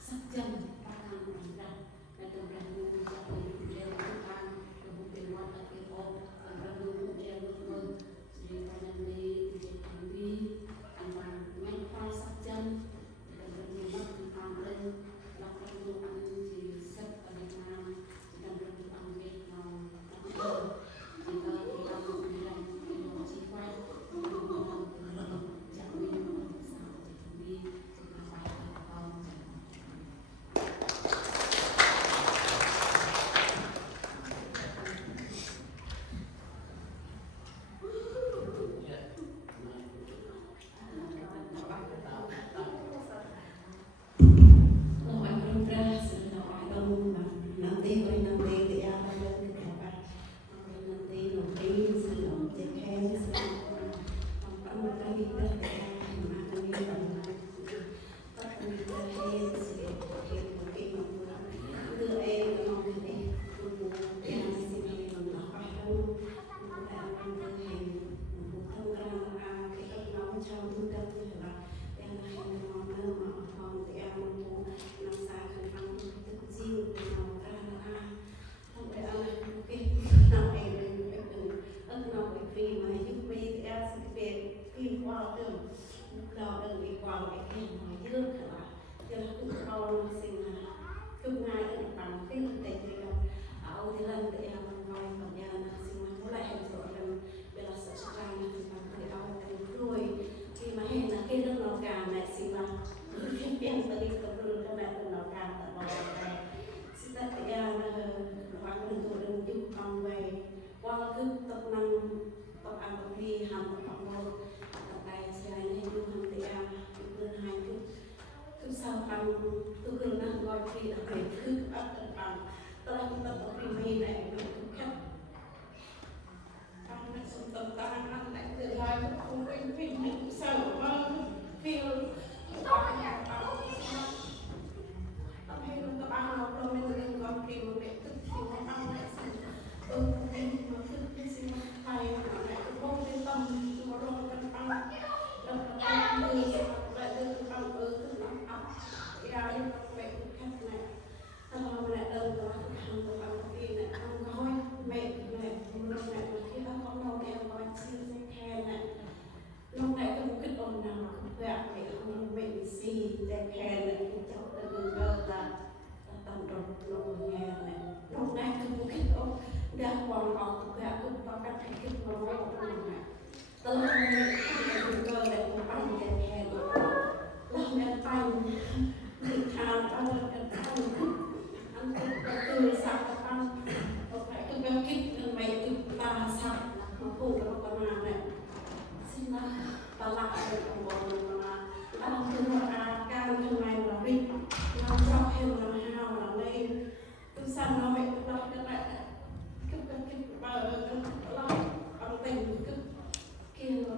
sắc chân ba can bằng ra cái đồng ra luôn cho mình đều can rồi một tiền ngoan là cái ô đồng ra luôn đều luôn thì cái này đi ăn bằng ngay khoai sắc chân đồng ra thì mất ăn lên lọc lên ăn thì sắc ở Việt Nam thì đồng ra thì ăn Việt Nam thì ta thì làm thì làm chỉ quay chẳng biết sao thì đi là phải không Hãy subscribe cho kênh Ghiền Mì Gõ để không bỏ lỡ những video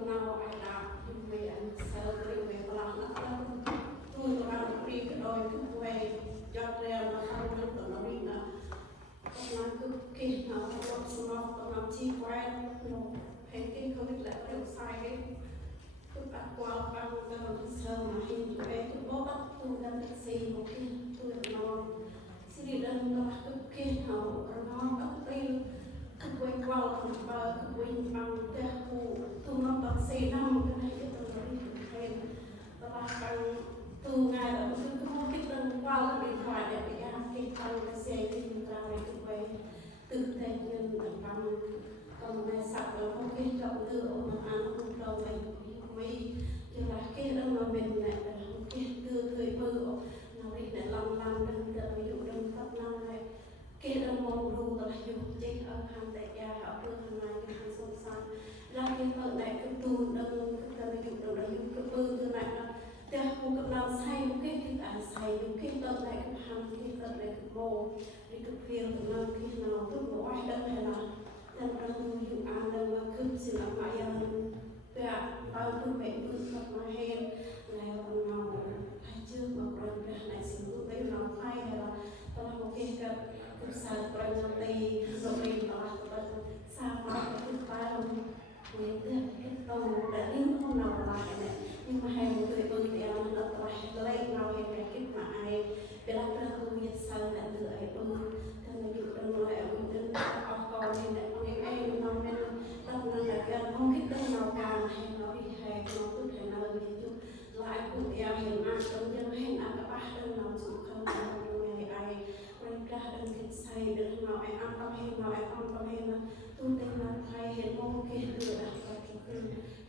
hấp dẫn taxi một cái tôi nó xin đi đơn là cái họ nó các tiêu các quay vào và các quay bằng cái khu tôi nó taxi năm cái này cái tôi nói thêm và bằng từ ngày là tôi có cái đơn qua là điện thoại để bị ăn cái tăng cái xe thì ra này cái quay từ thế nhưng bằng còn này sạc là không cái trọng từ ông ăn không đâu này mấy như là cái đơn mà mình này là cái đưa người mơ nó đi để làm đơn để ví dụ đơn pháp năm này cái đơn mong ru là dùng chết ở hàng tại gia ở phương hàng này cái hàng sông san là cái ở này cái tu đơn cái ví dụ đơn là dùng cái bơ từ này là để một cái làm sai một cái sai một cái đơn này cái hàng cái đơn này cái mồ đi cái phiền từ năm cái nào lúc nổi đơn hay là đơn đơn dùng ăn đơn mà cướp xin làm mãi ăn bao tôi mẹ tôi thật mà hèn là còn nào hay chưa mà còn cái này xin tôi thấy nó hay là tao làm một cái sao còn nó tây rồi mình bảo là sao mà cái tay không mình cái đầu đã linh không nào lại này nhưng mà hay một người bưng thì nó lại lấy nào hay cái mãi để làm ra tôi biết sao là lựa ấy bưng thế mà dụ đơn nói ở bên đơn con thì lại con em nó nên tâm nó là cái không biết đơn nào càng hay nó đi hay nó cứ thể nào thì chú lại cũng eo hiện ăn giống như hiện ăn các bác đơn nào chủ không ngày ai quanh ra đơn cái say đơn nào ai ăn tâm hay nào ai ăn tâm hay là tôi tên là thay hiện mong cái lựa đặt vào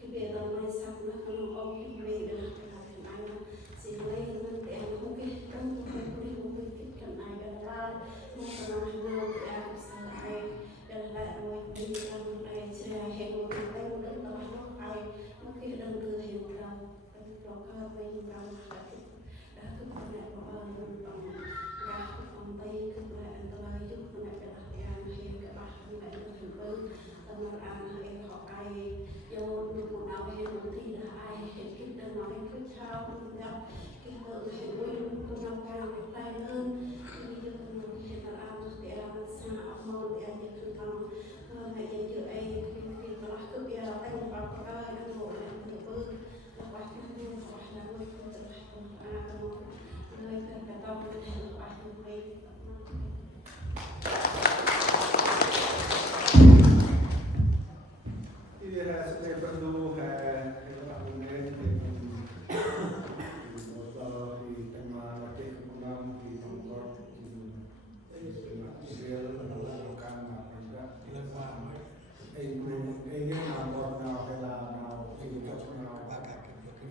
cái việc là mai sau nó không ôm cái về được cái là thành ai là xin lấy nên để không cái đơn tôi đi một cái cần ai gần ra một cái nào thì ai cũng sai ai dan lại rồi đi làm này sẽ hẹn một cái đơn đó nó ai một cái đơn từ hẹn một đầu rồi khơi với những đầu đã cứ còn lại có ơn đồng ra còn tây cứ lại anh ta lại giúp lại cái đặc biệt hay cái bạc lại được thành công tâm an hay họ ai do một nào hay một thì là ai hẹn cái đơn nào hay cứ trao gặp cái tự hẹn với con nào càng tay hơn như như con hẹn là ăn để ăn xa mong để ăn những thứ ngon mẹ dạy chữ ấy khi là cứ bây giờ tay vào cái đang ngồi lại từ bơ là quay cái luôn quay là quay cái từ này còn nơi cái tao cái thằng quay từ quay Ini saya perlu kita ingin di tema wakil kemenang di tempat Israel melakukan ingin lapor nào hay là nào thì cấp nào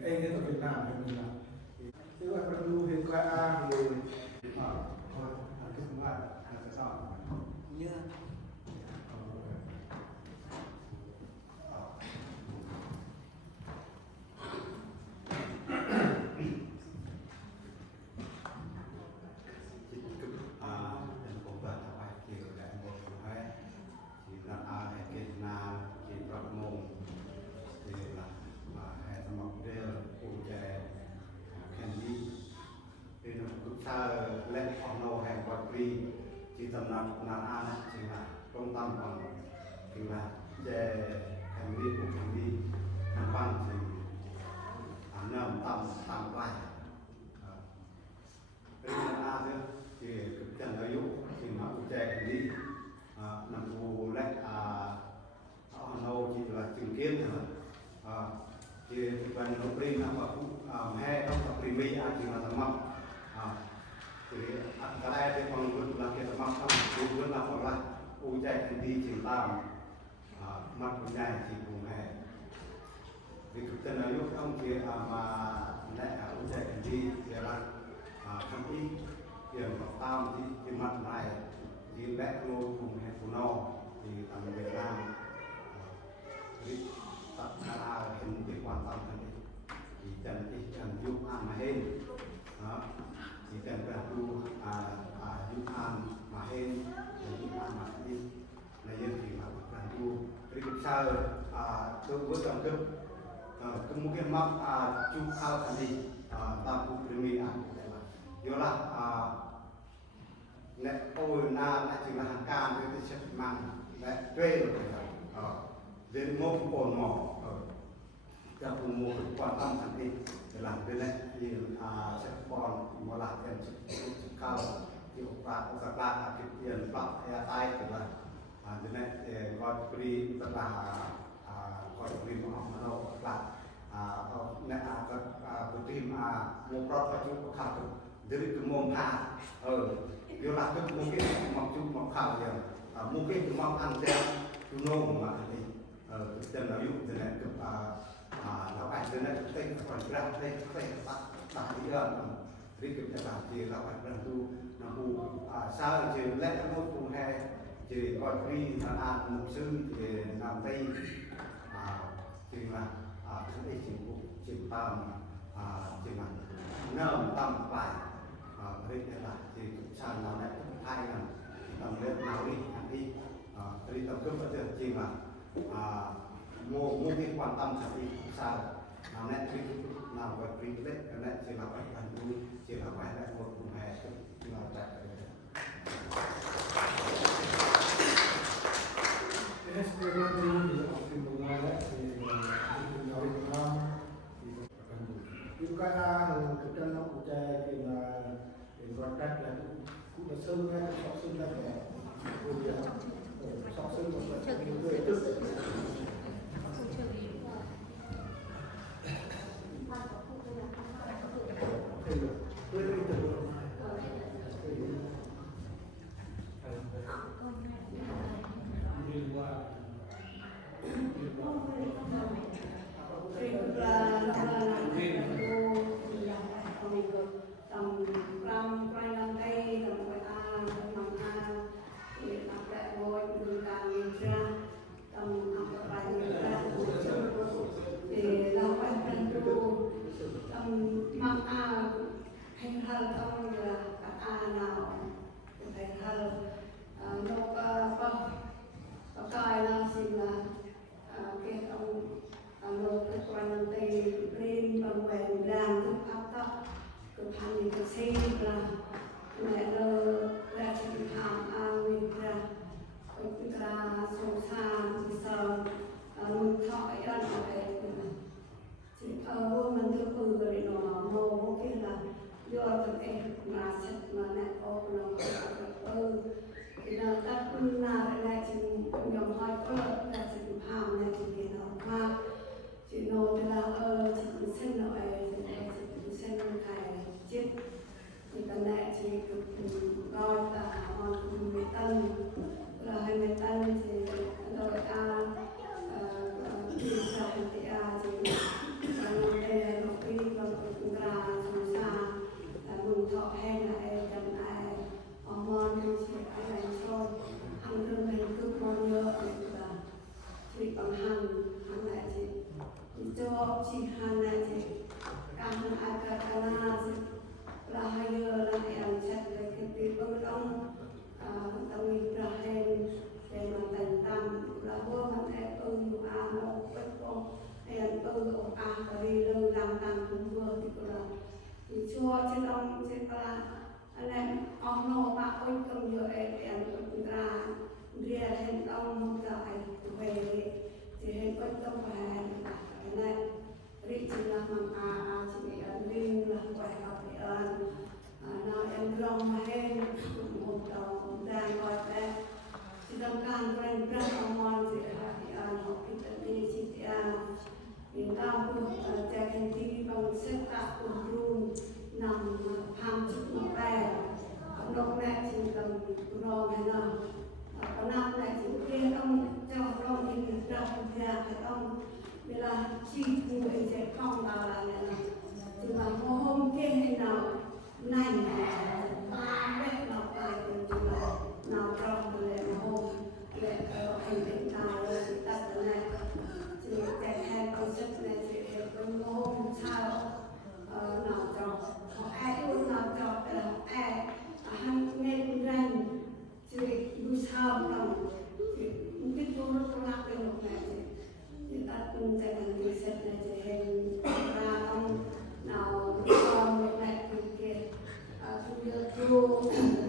ingin ở Việt Nam hay là tức là perlu hiện qua thì thôi cái thứ hai là sao nhớ chỉ tầm nằm ăn chỉ là trung tâm còn thì là về hành vi của hành vi tham quan thì nằm tầm lại cái là A nữa thì cực chân ở yếu thì nó cũng chạy hành vi nằm vụ lệ họ nâu chỉ là chứng kiến thôi thì phần nó prim là cũng he trong tập primi chỉ là tầm mong thì cái này thì còn vẫn là cái mặt không vẫn là còn lại u chạy thành đi chỉ làm mặt của này thì cùng hè vì thực tế là lúc ông kia mà lại u chạy thành đi thì là không ít tiền học tam thì cái mặt này thì lẽ lô cùng hè của nó thì tầm Việt Nam thì tập là hình cái quan tâm thì cần giúp ăn mà hết thì cần tu giúp ăn mà hết giúp ăn mà đi là dân thì là cần tu thì cũng sao tôi với tổng cấp kemungkinan map chukal tadi tabu permintaan yola nek na chỉ là hàng can với cái chất mang để thuê rồi đến một cồn mỏ gặp một quan tâm thành thị để làm bên này thì sẽ còn mà làm thêm cao thì các bạn cái tiền bạc hay tay thì là bên này gọi free rất là gọi free của họ nó các bạn nè các team mua product chúng có khảo dari kemungkinan dia lakukan mungkin mau khảo yang mungkin mau antar tunong mà thì dan lalu dengan lão ảnh từ này chúng ta còn ra đây chúng ta đặt đi ra đi kiểm tra làm thì lão ảnh làm tu làm tu sao thì lẽ nó tu hay thì còn đi làm một sư thì làm đây thì là chúng ta chỉ tầm chỉ là nằm tầm vài đây là thì sao nào đấy hai là tầm lên nào đi đi tập trung vào việc chỉ là mua cái quan tâm sẽ đi sao nào này thì nào về free đấy cái này chỉ là phải làm vui chỉ là phải là một cùng hè là chạy juga kita nak ucap kontrak lah, kita semua sok sudah ke, sok sudah itu. Hãy subscribe cho kênh Ghiền Mì Gõ để không bỏ lỡ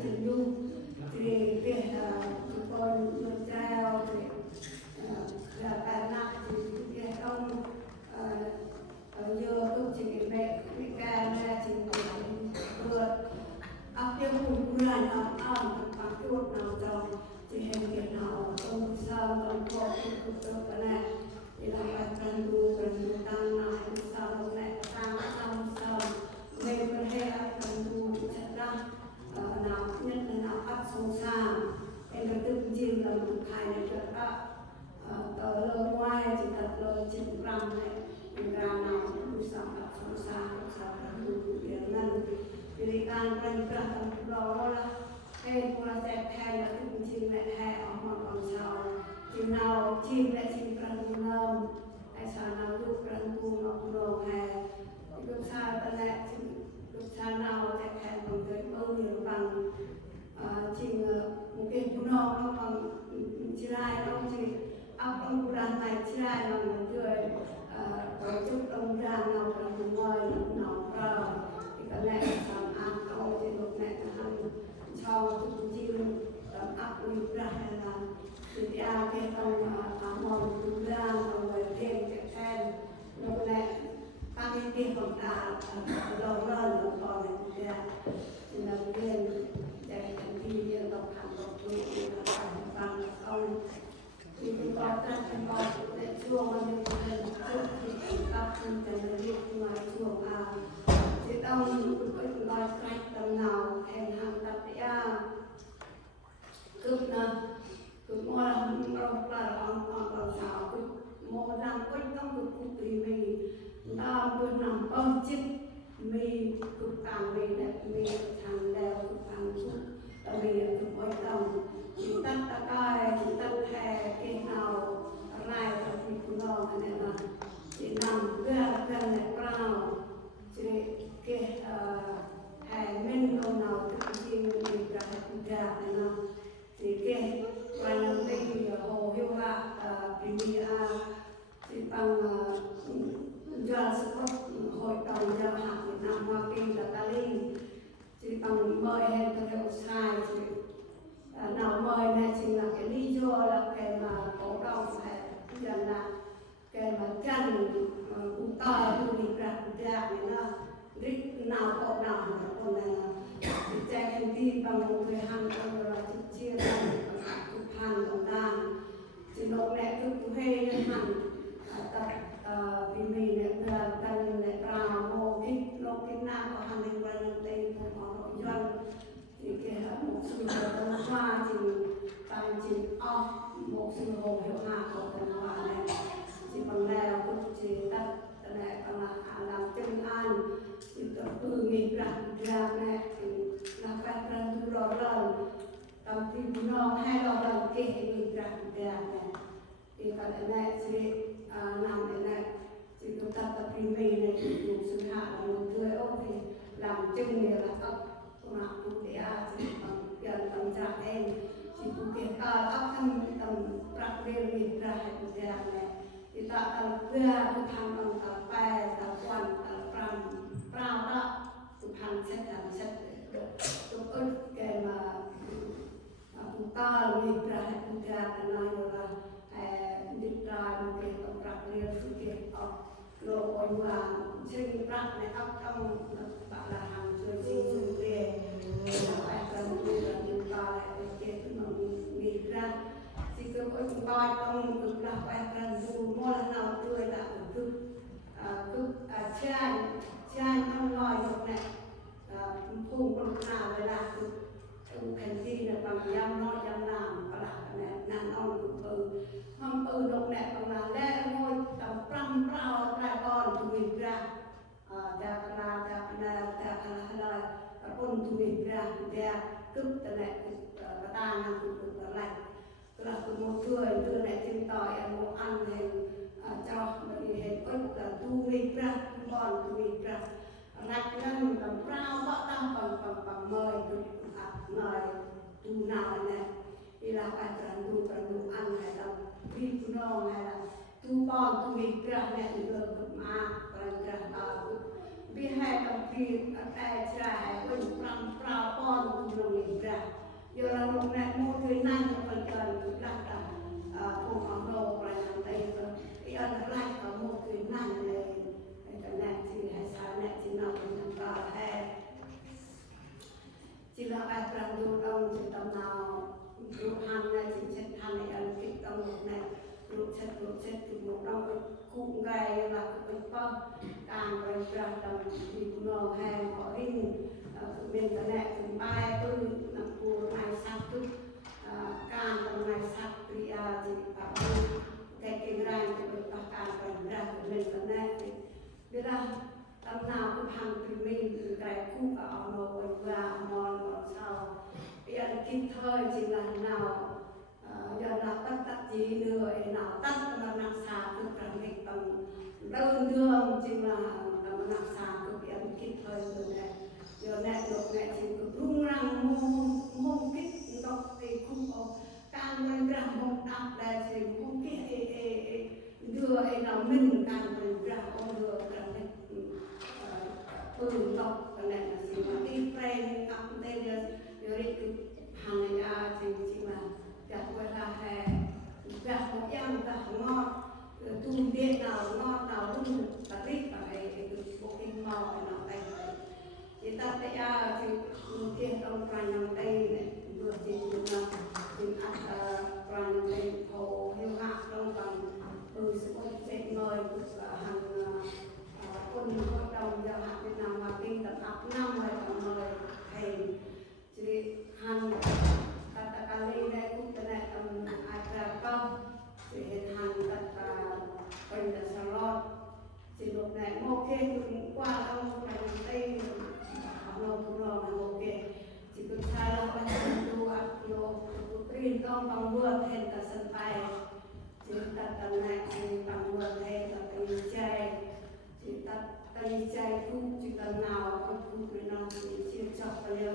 การเรียนประจำเราละให้พวกเราแต่แทนและทุกทีมและแห่ออกมาตอนเช้าทีมเราทีมและทีมประตูเริ่มไอ้ชาเราลูกประตูมาคุณโรงแห่ลูกชายตอนแรกลูกชายเราแต่แทนของเกิดอยู่บางจริงมงคลคุณน้องเราบางชิลายเราจริงเอาบางบุราณใหม่ชิลายเราเหมือนเดิมจุดตรงกลางเราประตูมวยหนองเราที่กันแรกสามอันเอาที่ลูกแม่ทำชาวทุกทีมอัพวิบราให้เราที่อาเกต้องมองดูเรื่องเราไปเที่ยงจากแทนลูกแม่ตั้งที่ของตาเราเริ่มลงตอนนี้ที่เราเรียนจากที่เรียนเราผ่านเราดูเราฟังเราที่เป็นก่อนตั้งเป็นก่อนในช่วงวันนี้เป็นช่วงที่ตัดสินใจเรียกมาช่วงที่ต้องเป็นรอยใกล้ตำหนักแห่งทางตัดยาคือนะคือโมเราปลาเราสาวคือโมดังก็ต้องคือคุตรีมีตามบนนำต้นจิตมีคือการมีและมีทางแล้วคือทางสุดแต่มีคืออ้อยต้องจิตตั้งตะกายจิตตั้งแผ่เกี่ยวอะไรกับที่คุณน้องอันนี้นะจิตนำเพื่อในเปล่าจิตเกี่ยวแห่เม่นลงเราทุกทีมีประหัตถ์ยาเนี่ยนะจิตเกี่ยววันนั้นที่โหหิวละปีนี้จิตปังjual sepot hoi tong jual hak Việt Nam Hoa Kỳ là Cali chỉ bằng mời hẹn từ cái sai chỉ nào mời này chính là cái lý do là cái mà cổ đông phải dần là cái mà chân cũng to cũng đi ra cũng ra vậy đó rít nào cổ nào là con này chỉ chạy hành đi bằng một người hàng con là chỉ chia ra chụp hàng tổng đàn chỉ nộp lệ cứ cũng hay nhân hàng tập vì mình là cần để vào một cái lô cái nam của hàng nghìn lần đây cũng có nội doanh thì cái một sự đồng hoa thì tăng chỉ một sự hồ hiệu hạ của đồng hoa này chỉ bằng lèo cũng chỉ tất này bằng là làm chân an chỉ tập từ nghìn rằng này là phải rằng tu rõ lần tâm thì nó hai lo lần kia nghìn rằng này thì cái này chỉ làm cái này chỉ chúng ta tập kinh mê này dùng sự hạ là một người ốc thì làm chân này là ốc cũng là cũng để chỉ bằng gần tầm trạng em chỉ cũng kể cả ốc thân tầm bạc lên mình ra hệ của gia này thì ta tập ra tu hành bằng tập bài tập quan tập pram pram đó tu hành xét tu ức cái mà tu ta mình ra hệ của gia này nói làดิบรายมันเป็นต้องปรับเรียนสุเกตออกโลกอยวางเช่นปรับในอัพต้องปะละหังช่วยสิ่งช่วยเรียนไปกันดูกันดูตาไปเก็บมันมีกระสิ่งที่คนบอยต้องดูปรับไปกันดูมอลนาด้วยละคือเช่นต้องลอยลงเนี่ยพุ่งลงหน้าเวลาคือแผ่นที่เนี่ยบางย้ำน้อยย้ำนามประหลาดเนี่ยนั่นเอาดูห้องปืนลงแหนบางลาแล่งอยต่ำปล้ำเปล่าปลายบอลทุวิกระจากลาจากอะไรปนทุวิกระเดียกึศแต่แหนกระตานั่งกึศอะไรกระตุ้นมือช่วยเพื่อแหนจิ้มต่อยอันโมอันเห็นเจ้ามันเห็นก็ทุวิกระบอลทุวิกระนักนั่งต่ำเปล่าว่าตั้งปังเมยกึศอัดเมยดูนาวเนี่ยที่เราไปประดูอันให้เราพี่คุณน้องให้เราตูปอนตูวิกระเนี่ยเดินมาประกระตาพี่ให้กับพี่แต่ชายคนปรำปราปอนตูลงวิกระโยเราลงเนี่ยมูที่นั่งกับคนเกินรักกันพวกของเราอะไรต่างๆก็ย้อนไล่กับมูที่นั่งเลยแต่แน่ที่ให้ชาแน่ที่น้องเป็นน้ำตาแท้ที่เราไปประดูเราที่ตำนานรูปหันในสิ่งเช่นหันในอันคิดต้องในรูปเช็ดถึงหมดเราไปคุ้มไกลเราไปป้องการไปประดับที่คุณน้องแห่งขอริ่งเป็นกระแนถึงป้ายตู้นำปูนายซักทุกการทำนายซักปริยาจิตปะปูแก่เก่งแรงจะเป็นประการเป็นแรงเป็นกระแนเวลา tâm nào cũng hàng từ mình cái khu ở một quần và mòn còn sau bây giờ kịp thời chỉ là nào giờ là tất gì nữa nào tất là nằm xa từ cả mình tầm đơn đường chỉ là tầm nằm xa từ bây giờ kịp thời rồi này giờ này được này chỉ cứ rung răng mông kích đọc thì không có càng lên ra mông đạp đây thì không biết đưa nào mình càng lên ra con đưa càng lên từ đọc cái này là gì mà đi pray gặp đây giờ đi hàng ngày thì chỉ là gặp qua là hè gặp một em gặp ngon tu viện nào ngon nào luôn cả rít và cái bộ kinh mò nào tay thì ta thấy thì kia trong prang nằm đây này vừa thì là thì ăn prang nằm đây hồ hiu hạ trong bằng sự quan trọng người hàng quân hội đồng giờ hạ Việt Nam hòa bình tập áp năm rồi tầm mời thầy chỉ hàng kata kali đây cũng tên này tầm ai ra công chỉ hiện hàng kata pendasaran chỉ lúc này ok cũng qua đâu này đây không ok chỉ cứ sai là quan trọng đồ ăn đồ putri trong bằng vườn thêm cả sân bay chỉ đặt tầm này thì bằng vườn thêm cả cây chè chỉ đặt cây chè cũng chỉ cần nào con cũng phải nào chỉ chia chọc vào nhau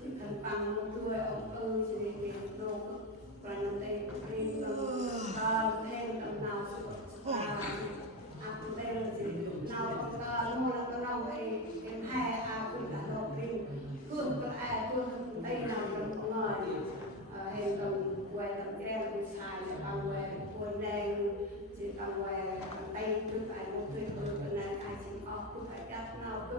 chỉ cần bằng một tuổi ông chỉ để đồ và nằm đây putri thêm tầm nào sẽ đây là chỉ nào mua là cái nào em hai cũng đã đầu tiên phương có ai phương đây là một người hiện đồng quay tập em cũng xài để bằng quay quần đen chỉ bằng quay tay cứ phải một người cái này ai chỉ cứ phải cắt nào cứ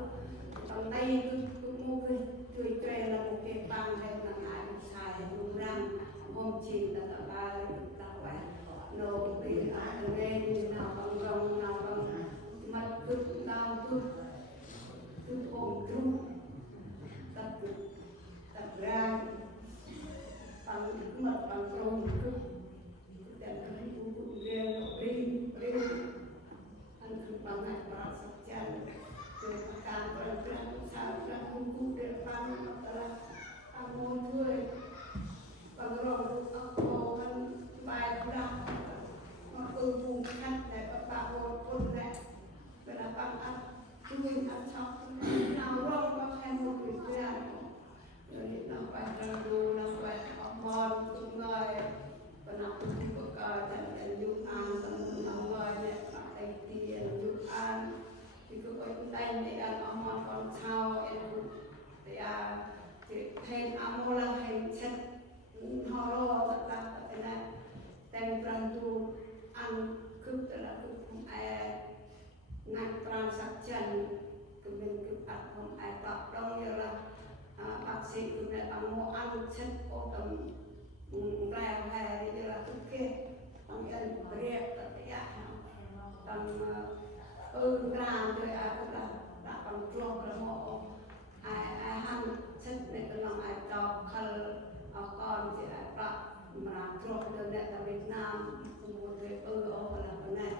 bằng tay cứ mua cái tươi tre là một cái bằng hay là ai cũng xài dùng răng hôm chỉ là cả ba là quay nấu thì ai lên nào bằng rong nào bằng mặt cứ nào cứ ôm rung tập ra bằng mật bằng rong cứ đem cái cũng riêng ăn cứ bằng này vào sạch chân rồi càng ra sao ra cũng để bằng là ăn mua thôi bằng rong ốc ăn bài ra mà vùng khách này bà con này vậy là bằng ăn chui ăn chọc nào rong có thêm một người ra rồi nào phải ra đồ nào phải học mòn từng người và nào cũng có cả chân dùng ăn từng nào người này phải tiền dùng ăn thì cứ có tay để ăn học mòn còn sao em thì thêm ăn là hình chất họ lo tất cả cái này tem prantu ăn cướp tức là cướp không ai ngăn transaction của mình cướp ăn không ai tập đông như là bác sĩ của mẹ bằng mua ăn chất ô tầm rèo hè thì là cướp kia bằng nhân riêng tất cả bằng làm rồi cũng là đã bằng chuông là mộ ai ăn chất này cái lòng ai đọc khờ con thì ai đọc mà làm chuông được để tại Việt Nam một người là cái này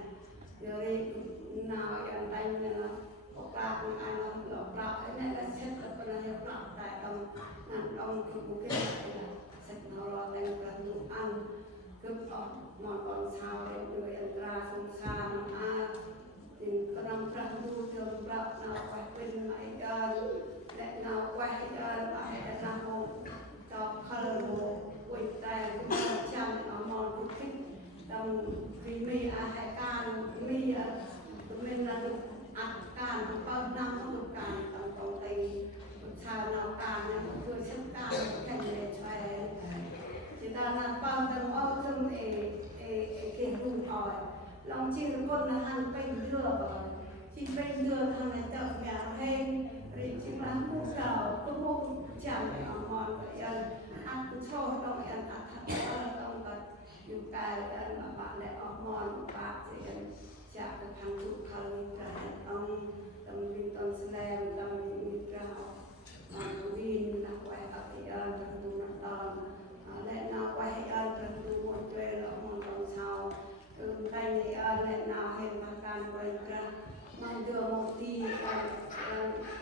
giờ đi nào em đánh là học lạc ai là học lạc cái này là xét là cái này học lạc tại trong nằm trong cái bộ cái này là xét nó lo đánh là dùng ăn cướp món còn sao để người ăn ra không xa nằm thì có nằm trong tu thường lạc nào phải quên lại để nào quay lại để làm một cho khờ một quỷ tài cũng là chăm nó mòn cũng thích đồng vì mi hai can mi mình là được ăn can bao năm cũng được can tổng công ty sao nào can là một người xếp can thành để xoay chỉ ta là bao tầng bao tầng để vùng hỏi lòng chi con là hàng bên đưa rồi chi bên đưa thằng này chợ mèo hay thì chỉ là mua sầu có mua chẳng để ở ngon vậy ăn cũng cho trong ăn thật trong cái dùng cái mà bạn lại ở ngon bạn thì chả được hàng chục khăn cái ông tâm linh tâm slam tâm linh trao vin là quay tập thì trong tu năng tòn lại nào quay trong tu một tuệ là một tuần sau tay này lại nào hiện mặt can quay ra mong đưa một tí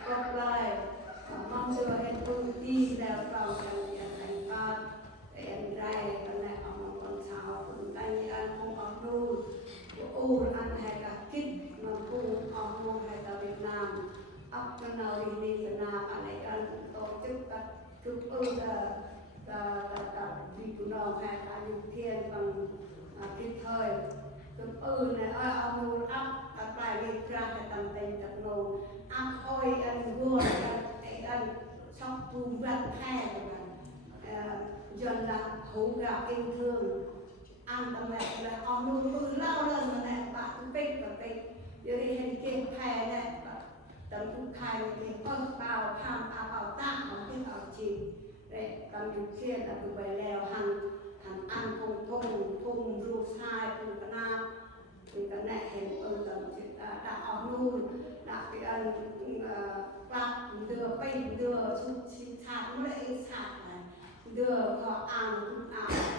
cốc lại mong đưa hết bưng tí đều vào thành phát em rai còn lại ông con sao cũng tay ăn không có nuôi u ăn hay cả kít mà thu ông nuôi hay cả Việt Nam ấp cái nào đi Việt Nam anh ấy ăn tổ chức các chụp vì của nó hay cả những thiên bằng kịp thời chụp này ông nuôi ấp tại vì ra hay tầm tình tập nô ấp ôi ăn vua ăn sóc thun vắt hè dần là hữu gạo yêu thương ăn tầm này là ông nuôi lao lên mà này bạn cũng biết và biết giờ đi hình kia hè này tầm cũng khai thì con bao tham bao tạm không biết ở chìm để tầm những kia là từ bài lèo hàng ăn thùng rượu sai cùng cái nam thì cái này hình tầm đã ông nuôi đã cái ăn bạc đưa pin đưa xin sạc mới lại sạc này đưa họ ăn cũng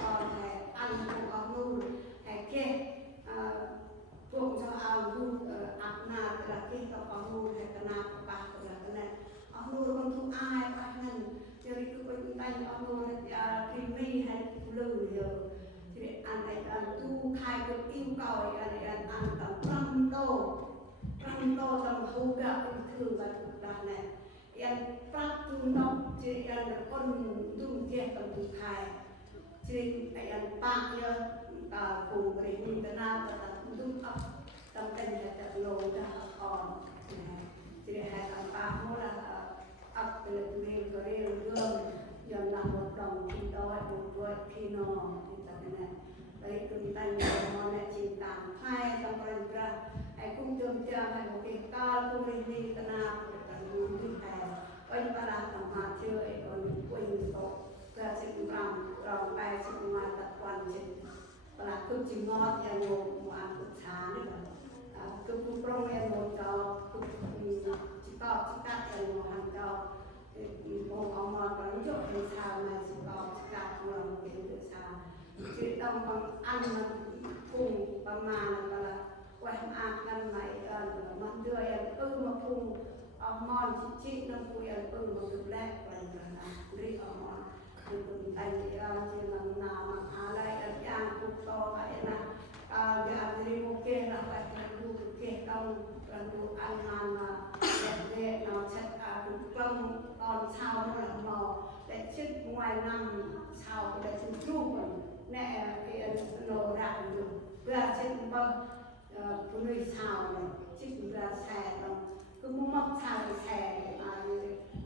còn này ăn cũng ông nuôi hay kia buông cho ao nuôi áp na là kia có ông nuôi hay cái nào có bạc là cái này ông nuôi con thu ai bác nên cho đi cứ bên tay ông nuôi thì mi hay lười giờ thì anh này tu khai được yêu cầu anh này ăn tầm 5 tô tầm hữu gạo thường là đàn này anh phát tu nóc thì anh là con dung kia tầm tu khai thì anh bạc nhớ cùng với mình cái nào là dung ấp tầm tình là tập lô đã còn thì hai tầm bạc mỗi là ấp từ lên có riêng gương dần là một đồng khi đói một tuổi khi no thì tầm này đấy từ tay người này chỉ tạm hai tầm phần ra ai cũng chôm chạm hay một cái cao cũng đi cái nào tầm luôn đi hè anh ta làm tầm hạt chưa ấy còn quên tổ ra sinh rong bay sinh ngoài tập quan trình và là cứ chỉ ngon nhà ngồi một ăn một sáng nữa cứ prong em một cho chỉ có chỉ cắt em một hàng cho một ông mà còn chút thì sao mà chỉ có chỉ cắt một lần cái được sao chỉ đông bằng ăn mà cùng bằng mà là quay ăn ăn này là món đưa em mà cùng ông mòn chị năm cuối em mà được lẽ và là đi ông mòn từ tay thì trên lần nào mà lại ở giang cũng to vậy là cái đi một kia là phải đủ kia đông là đủ ăn mà để nó chất cũng không còn sao nó là mò để chết ngoài năm sau để chúng chung mình nè cái nổ rạng được ra trên bờ phụ nữ sao này chích ra xe đồng cứ muốn móc sao thì xe mà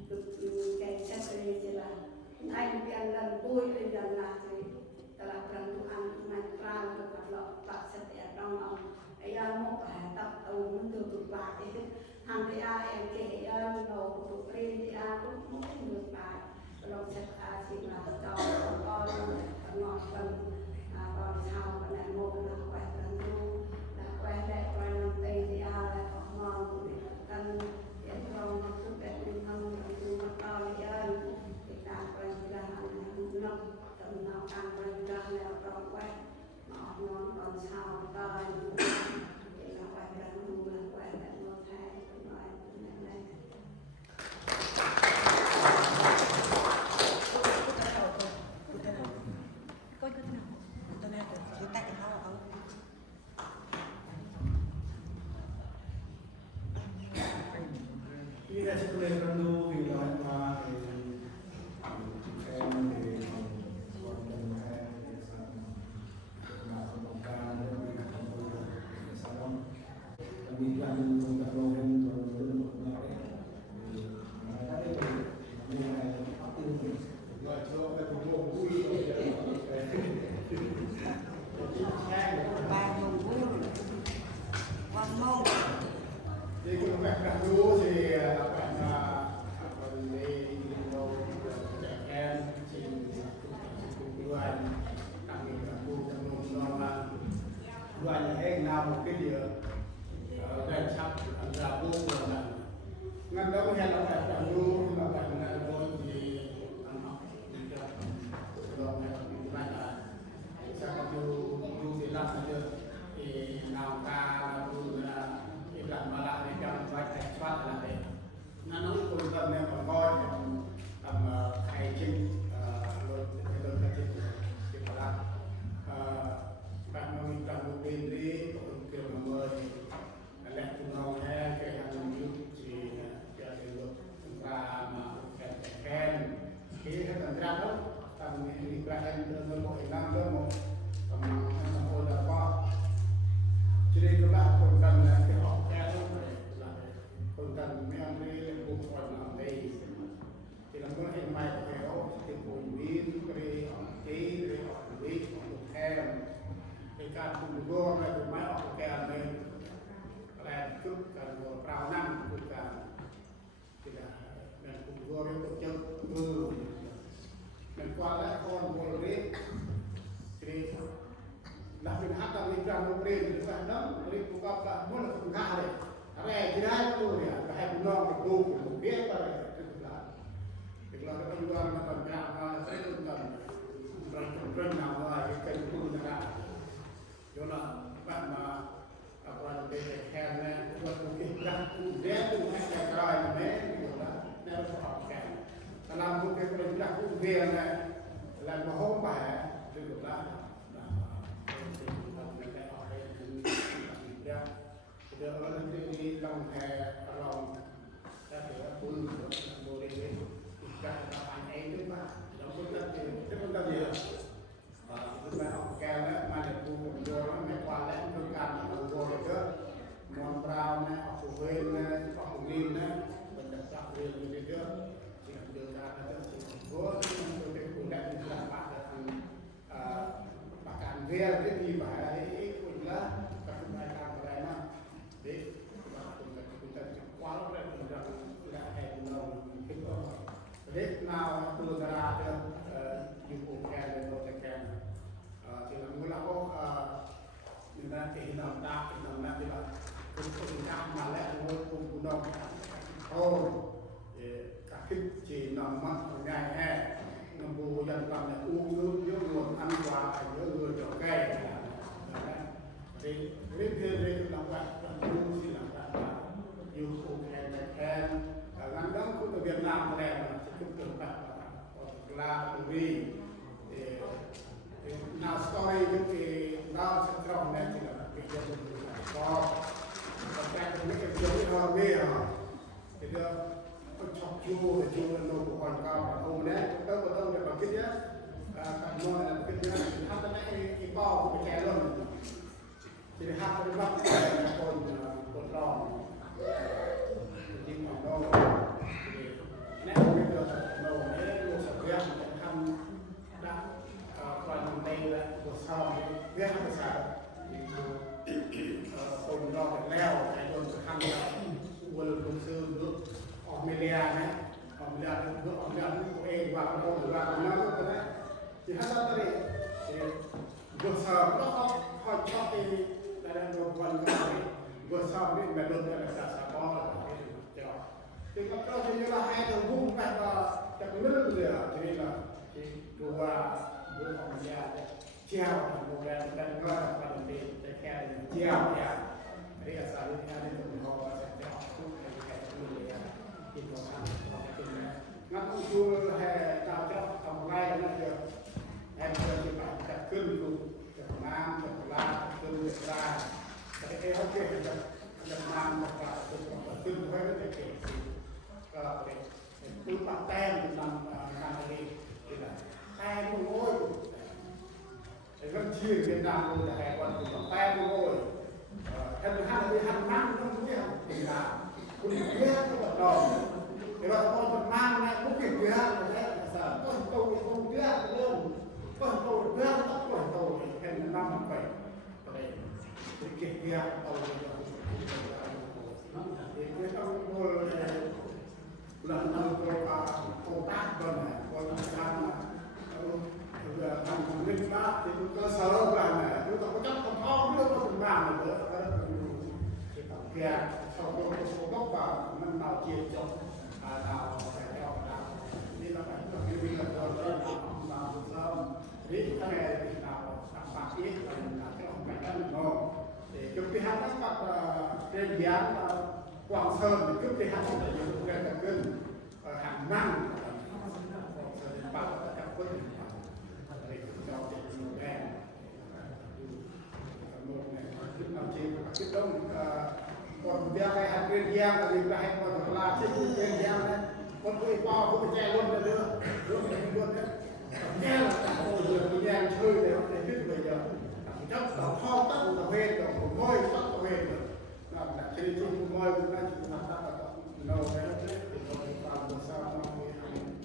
được cái chất này chỉ là anh cái lần vui lên lần là thì là lần tu ăn này ra được bắt lọ bắt sẽ để trong ông ấy một cái tập đầu muốn được tụt lại thì hàng thì em kể đầu tụt lên thì cũng không được lại rồi sẽ chỉ là cho con ngọt lần còn sau cái này một là quay lần tu là quay lại quay năm tây thì lại ngon cũng để cân để cho nó sức đẹp lên không tu mà to thì thì ta quay ra hàng năm tầm nào càng quay ra là còn quay ngon còn sau to thì là quay ra tu là quay lại một thay nói này Khi đã sẽ lên con đu thì nói qua thì em thì còn cần em thì sao mà không ca nữa thì không có được sao không vì quan điểm của các lô em rồi luôn một nhau đấy thì cái đấy thì như này phát tin thì gọi cho cái cuộc vui vui rồi ba mùng vui quan mong thì cũng các bạn đu thì các bạn còn đi đâu trẻ em thì cũng đoàn đặc biệt là khu trong nông đoàn là đoàn nhà em làm một cái điều gần sắp là vui thì ai có tôi à hai cũng lo cái cô cũng biết bao giờ tức là cái con nó còn cao nó tới con tầm rừng nào ngoài cái cây tu ra cho là bạn mà qua đây để khen này qua cái răng cũng dễ cũng hay cái rồi mà mấy điều đó nên nó học cái làm cũng cái răng cũng về này làm mà hôm bài được đó giờ ở đây đi lòng hè lòng ta phải phun mùa đây đi các anh ấy đúng không? Trong cái thì chúng ta gì chúng ta học kèm đấy mà để phun một vô nó mới qua lại không cần một vô được đó món rau này học phụ huynh này học phụ huynh này mình đặt tập riêng như thế đó chỉ cần đưa ra là chỉ vô chúng tôi cũng đang làm bạn là bạn về cái gì mà ấy cũng là các chúng ta làm cái này để chúng ta quá là hẹn nào cái đó để nào tôi ra cho những cuộc kèm để tôi sẽ kèm thì là muốn là có người ta thì nào ta thì nào thì là cũng có mà lại cũng đâu thôi cả cái chỉ nằm mắt ngày hè nằm bù dần làm là uống nước nhớ nguồn ăn quà phải nhớ người trồng cây thì lên thiên lên làm bạn luôn xin làm bạn yêu cùng hẹn hẹn ngắn đó cũng ở Việt Nam mà đẹp mà cũng tưởng bạn là bởi vì nào story những cái nào sẽ trong này thì là cái dân mình có và cái những cái chuyện họ nghe họ thì được con chọc chua để chua lên đầu của hoàn cao và ông đấy đâu có đâu để bằng cái nhá cả món là cái nhá hát tới cái bao của cái luôn thì hát tới bắt con lon thì mà đâu nét bây giờ đâu đấy luôn sập ghét thăm đã quan đây là một sau ghét không sao thì con lo phải leo cái luôn thăm quân công sư nước Australia này Australia nước Australia nước của em và đâu là nó luôn đấy thì hát ra đây thì vừa sờ nó không cho thì là một phần vừa sau biết mẹ luôn là cả xã bò là cái thì nó cho thì là hai đầu vùng mẹ và chắc nước rồi thì là thì đùa vừa phòng nhà treo một cái đang gọi là phần tiền để khe treo nhà đấy là sao đi theo đến tận họ sẽ treo cũng cái người thì có ăn cái này ngắt chua hè tạo cho phòng ngay nó được em thì phải chặt cân luôn chặt nam chặt la cân ra cái ok là nam một vài cân với cái kệ là cái túi bắt tem làm cái thì là tem ngôi thì vẫn chia Việt Nam luôn là hệ quan của tem ngôi thêm thứ hai là cái hành mang không biết thì là cũng biết cái vật đồ thì là con vật mang này cũng kiểu kia là đấy là sao con tàu không biết luôn con tàu biết tóc con tàu thêm là năm năm bảy đấy thì kiểu kia tàu thì cái trong ngôi lần đầu có công tác còn còn làm sao mà thành linh bác thì cơ sở là này chúng ta có chắc không khó nữa có từng làm được nữa thì tổng kia sau đó có số gốc vào năm nào chia cho nào phải theo nào đi là phải là cái việc là rồi nào sao thì cái này thì nào đảm bảo ít là cái ông cảnh đó mình ngon để chúng tôi hát các bạn trên dáng Quảng Sơn thì trước khi hát là những cái đặc trưng hàng năm Quảng Sơn bảo là các quân để cho những đèn một này làm chi cái đông còn bây giờ hàng trên giang là việc hay còn là trên trên giang đấy con tôi qua cũng phải che luôn rồi nữa luôn đấy nghe là hồi giờ cái giang chơi để biết bây giờ chắc tàu kho tất là về rồi ngôi tất là về rồi là trên trên ngôi cũng đang chịu làm sao là lâu đấy thì còn vào một sao nó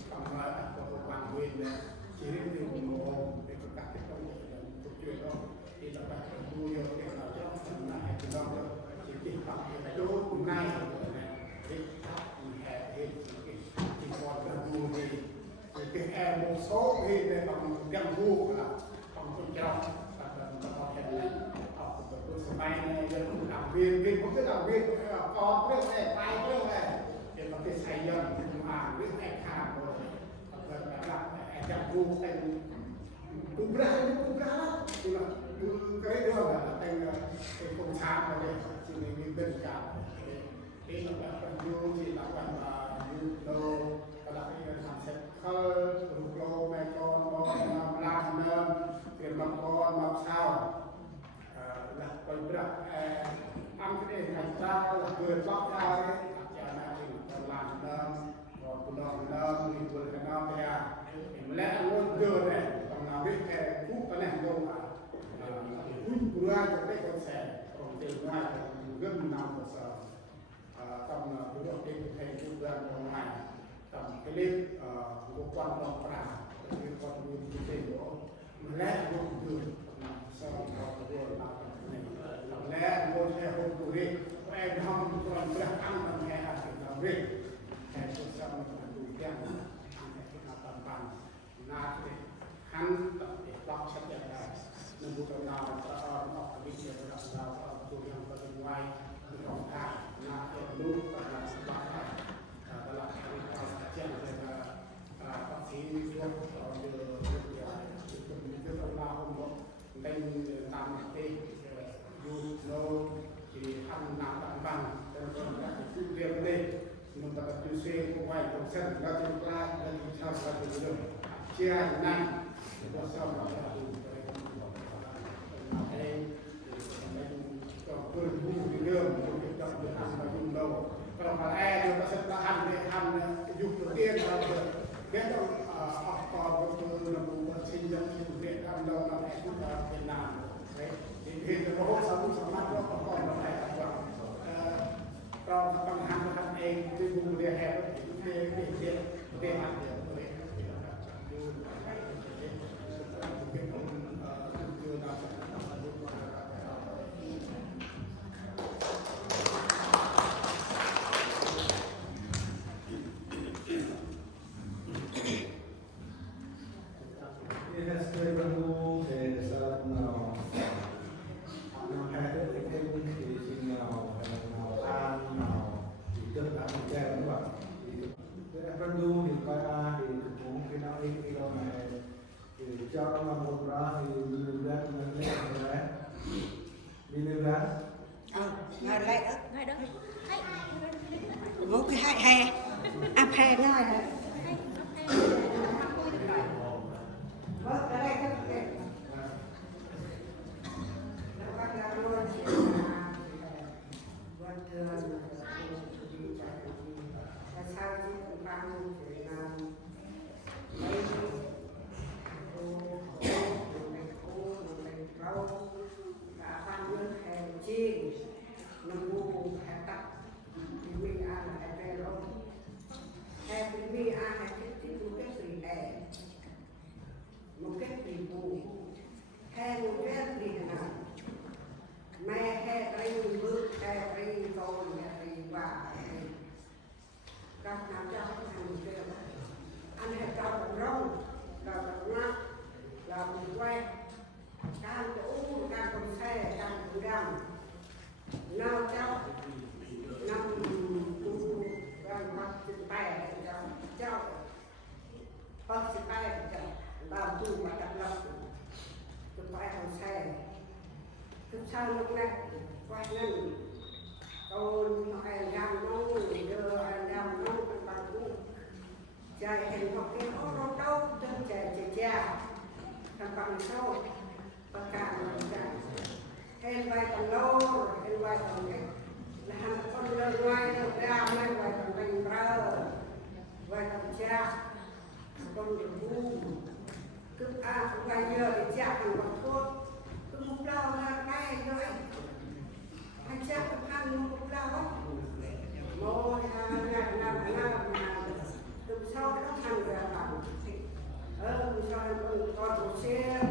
còn lại có quan quyền này chỉ đến từ một để có các cái công nghệ thuộc chuyện đó thì là bạn phải mua nhiều cái nào cho nó lại thì đó chỉ chỉ bằng cái chỗ này để thắp hệ thêm chỉ còn là mua thì cái hệ một số thì để bằng găng vuông là bằng con trâu học này dân đảng viên không biết đảng viên có ra đấy cha mẹ mình còn làm đơn còn cũng đọc đơn mình vừa cái đơn bây giờ thì lẽ luôn đưa này còn nào biết cái cúp cái này đâu mà cúp ra cho cái con xe còn tiền ra gần 5 giờ trong cái độ cái thầy cúp ra trong này trong cái lên của quan trọng là cái con nguyên cái tiền đó lẽ luôn đưa sau đó rồi làm này lẽ luôn theo hôm của đi em không còn sẽ ăn bằng nghe hạt làm việc hay tôi xem là đủ tiền ăn cái nào tầm bằng na thì hắn tập để đọc sách để lại nên buổi đầu nào ta học cái việc để đọc nào tôi đang ở bên ngoài trong hàng na thì lúc ta làm sự bài ta làm cái chuyện là bác sĩ thuốc rồi ông nào không có lên làm cái dù thì ăn nằm tạm bằng cho nên là cái việc này mình tập tu sĩ cũng phải có sân ra trong la ra trong sao ra từ từ chia năm có sao mà là từ cái còn tôi thu cái đường tôi cái tập được ăn vào vùng đầu còn mà ai nó sẽ là ăn dùng đầu tiên là cái đó học còn tôi là một sinh viên Việt Nam đâu là phải chúng ta Việt Nam đấy thì hiện tại có sống mắt nó còn là phải trong bằng hàng em cái vùng địa hẹp về mặt Perlu di kota di Kebun kita ini di cara membuat di Liburan di Liburan. Ngay lại đó. Ngủ cái hai hè, áp hè ngay hả? Vâng, cái này cái một cái tình vụ hay một cái tình nào mẹ hay cái bước hay cái tôi hay bà các nam cho anh kêu anh hay cho đồng rong cho đồng ngắt là một quay can chỗ can con xe can con gam nào cho năm tu can bắt chân tay cho bắt chân tay cho bao tu mà đặt lập chân tay con xe cứ sao lúc này quay lên tôi nói gam nó đưa gam nó bằng cũng chạy hình học cái nó đâu chân chạy thằng bằng sâu và cả người chạy em vai còn lâu em vai còn cái là hàng con lơ ngoài đâu ra mai vai còn thành bờ vai còn cha con được vu cứ vai giờ thì cha còn còn thuốc cứ múc lao ra ngay rồi anh cha cũng ăn múc lao á môi làm từ sau nó ăn ra bằng sau con một xe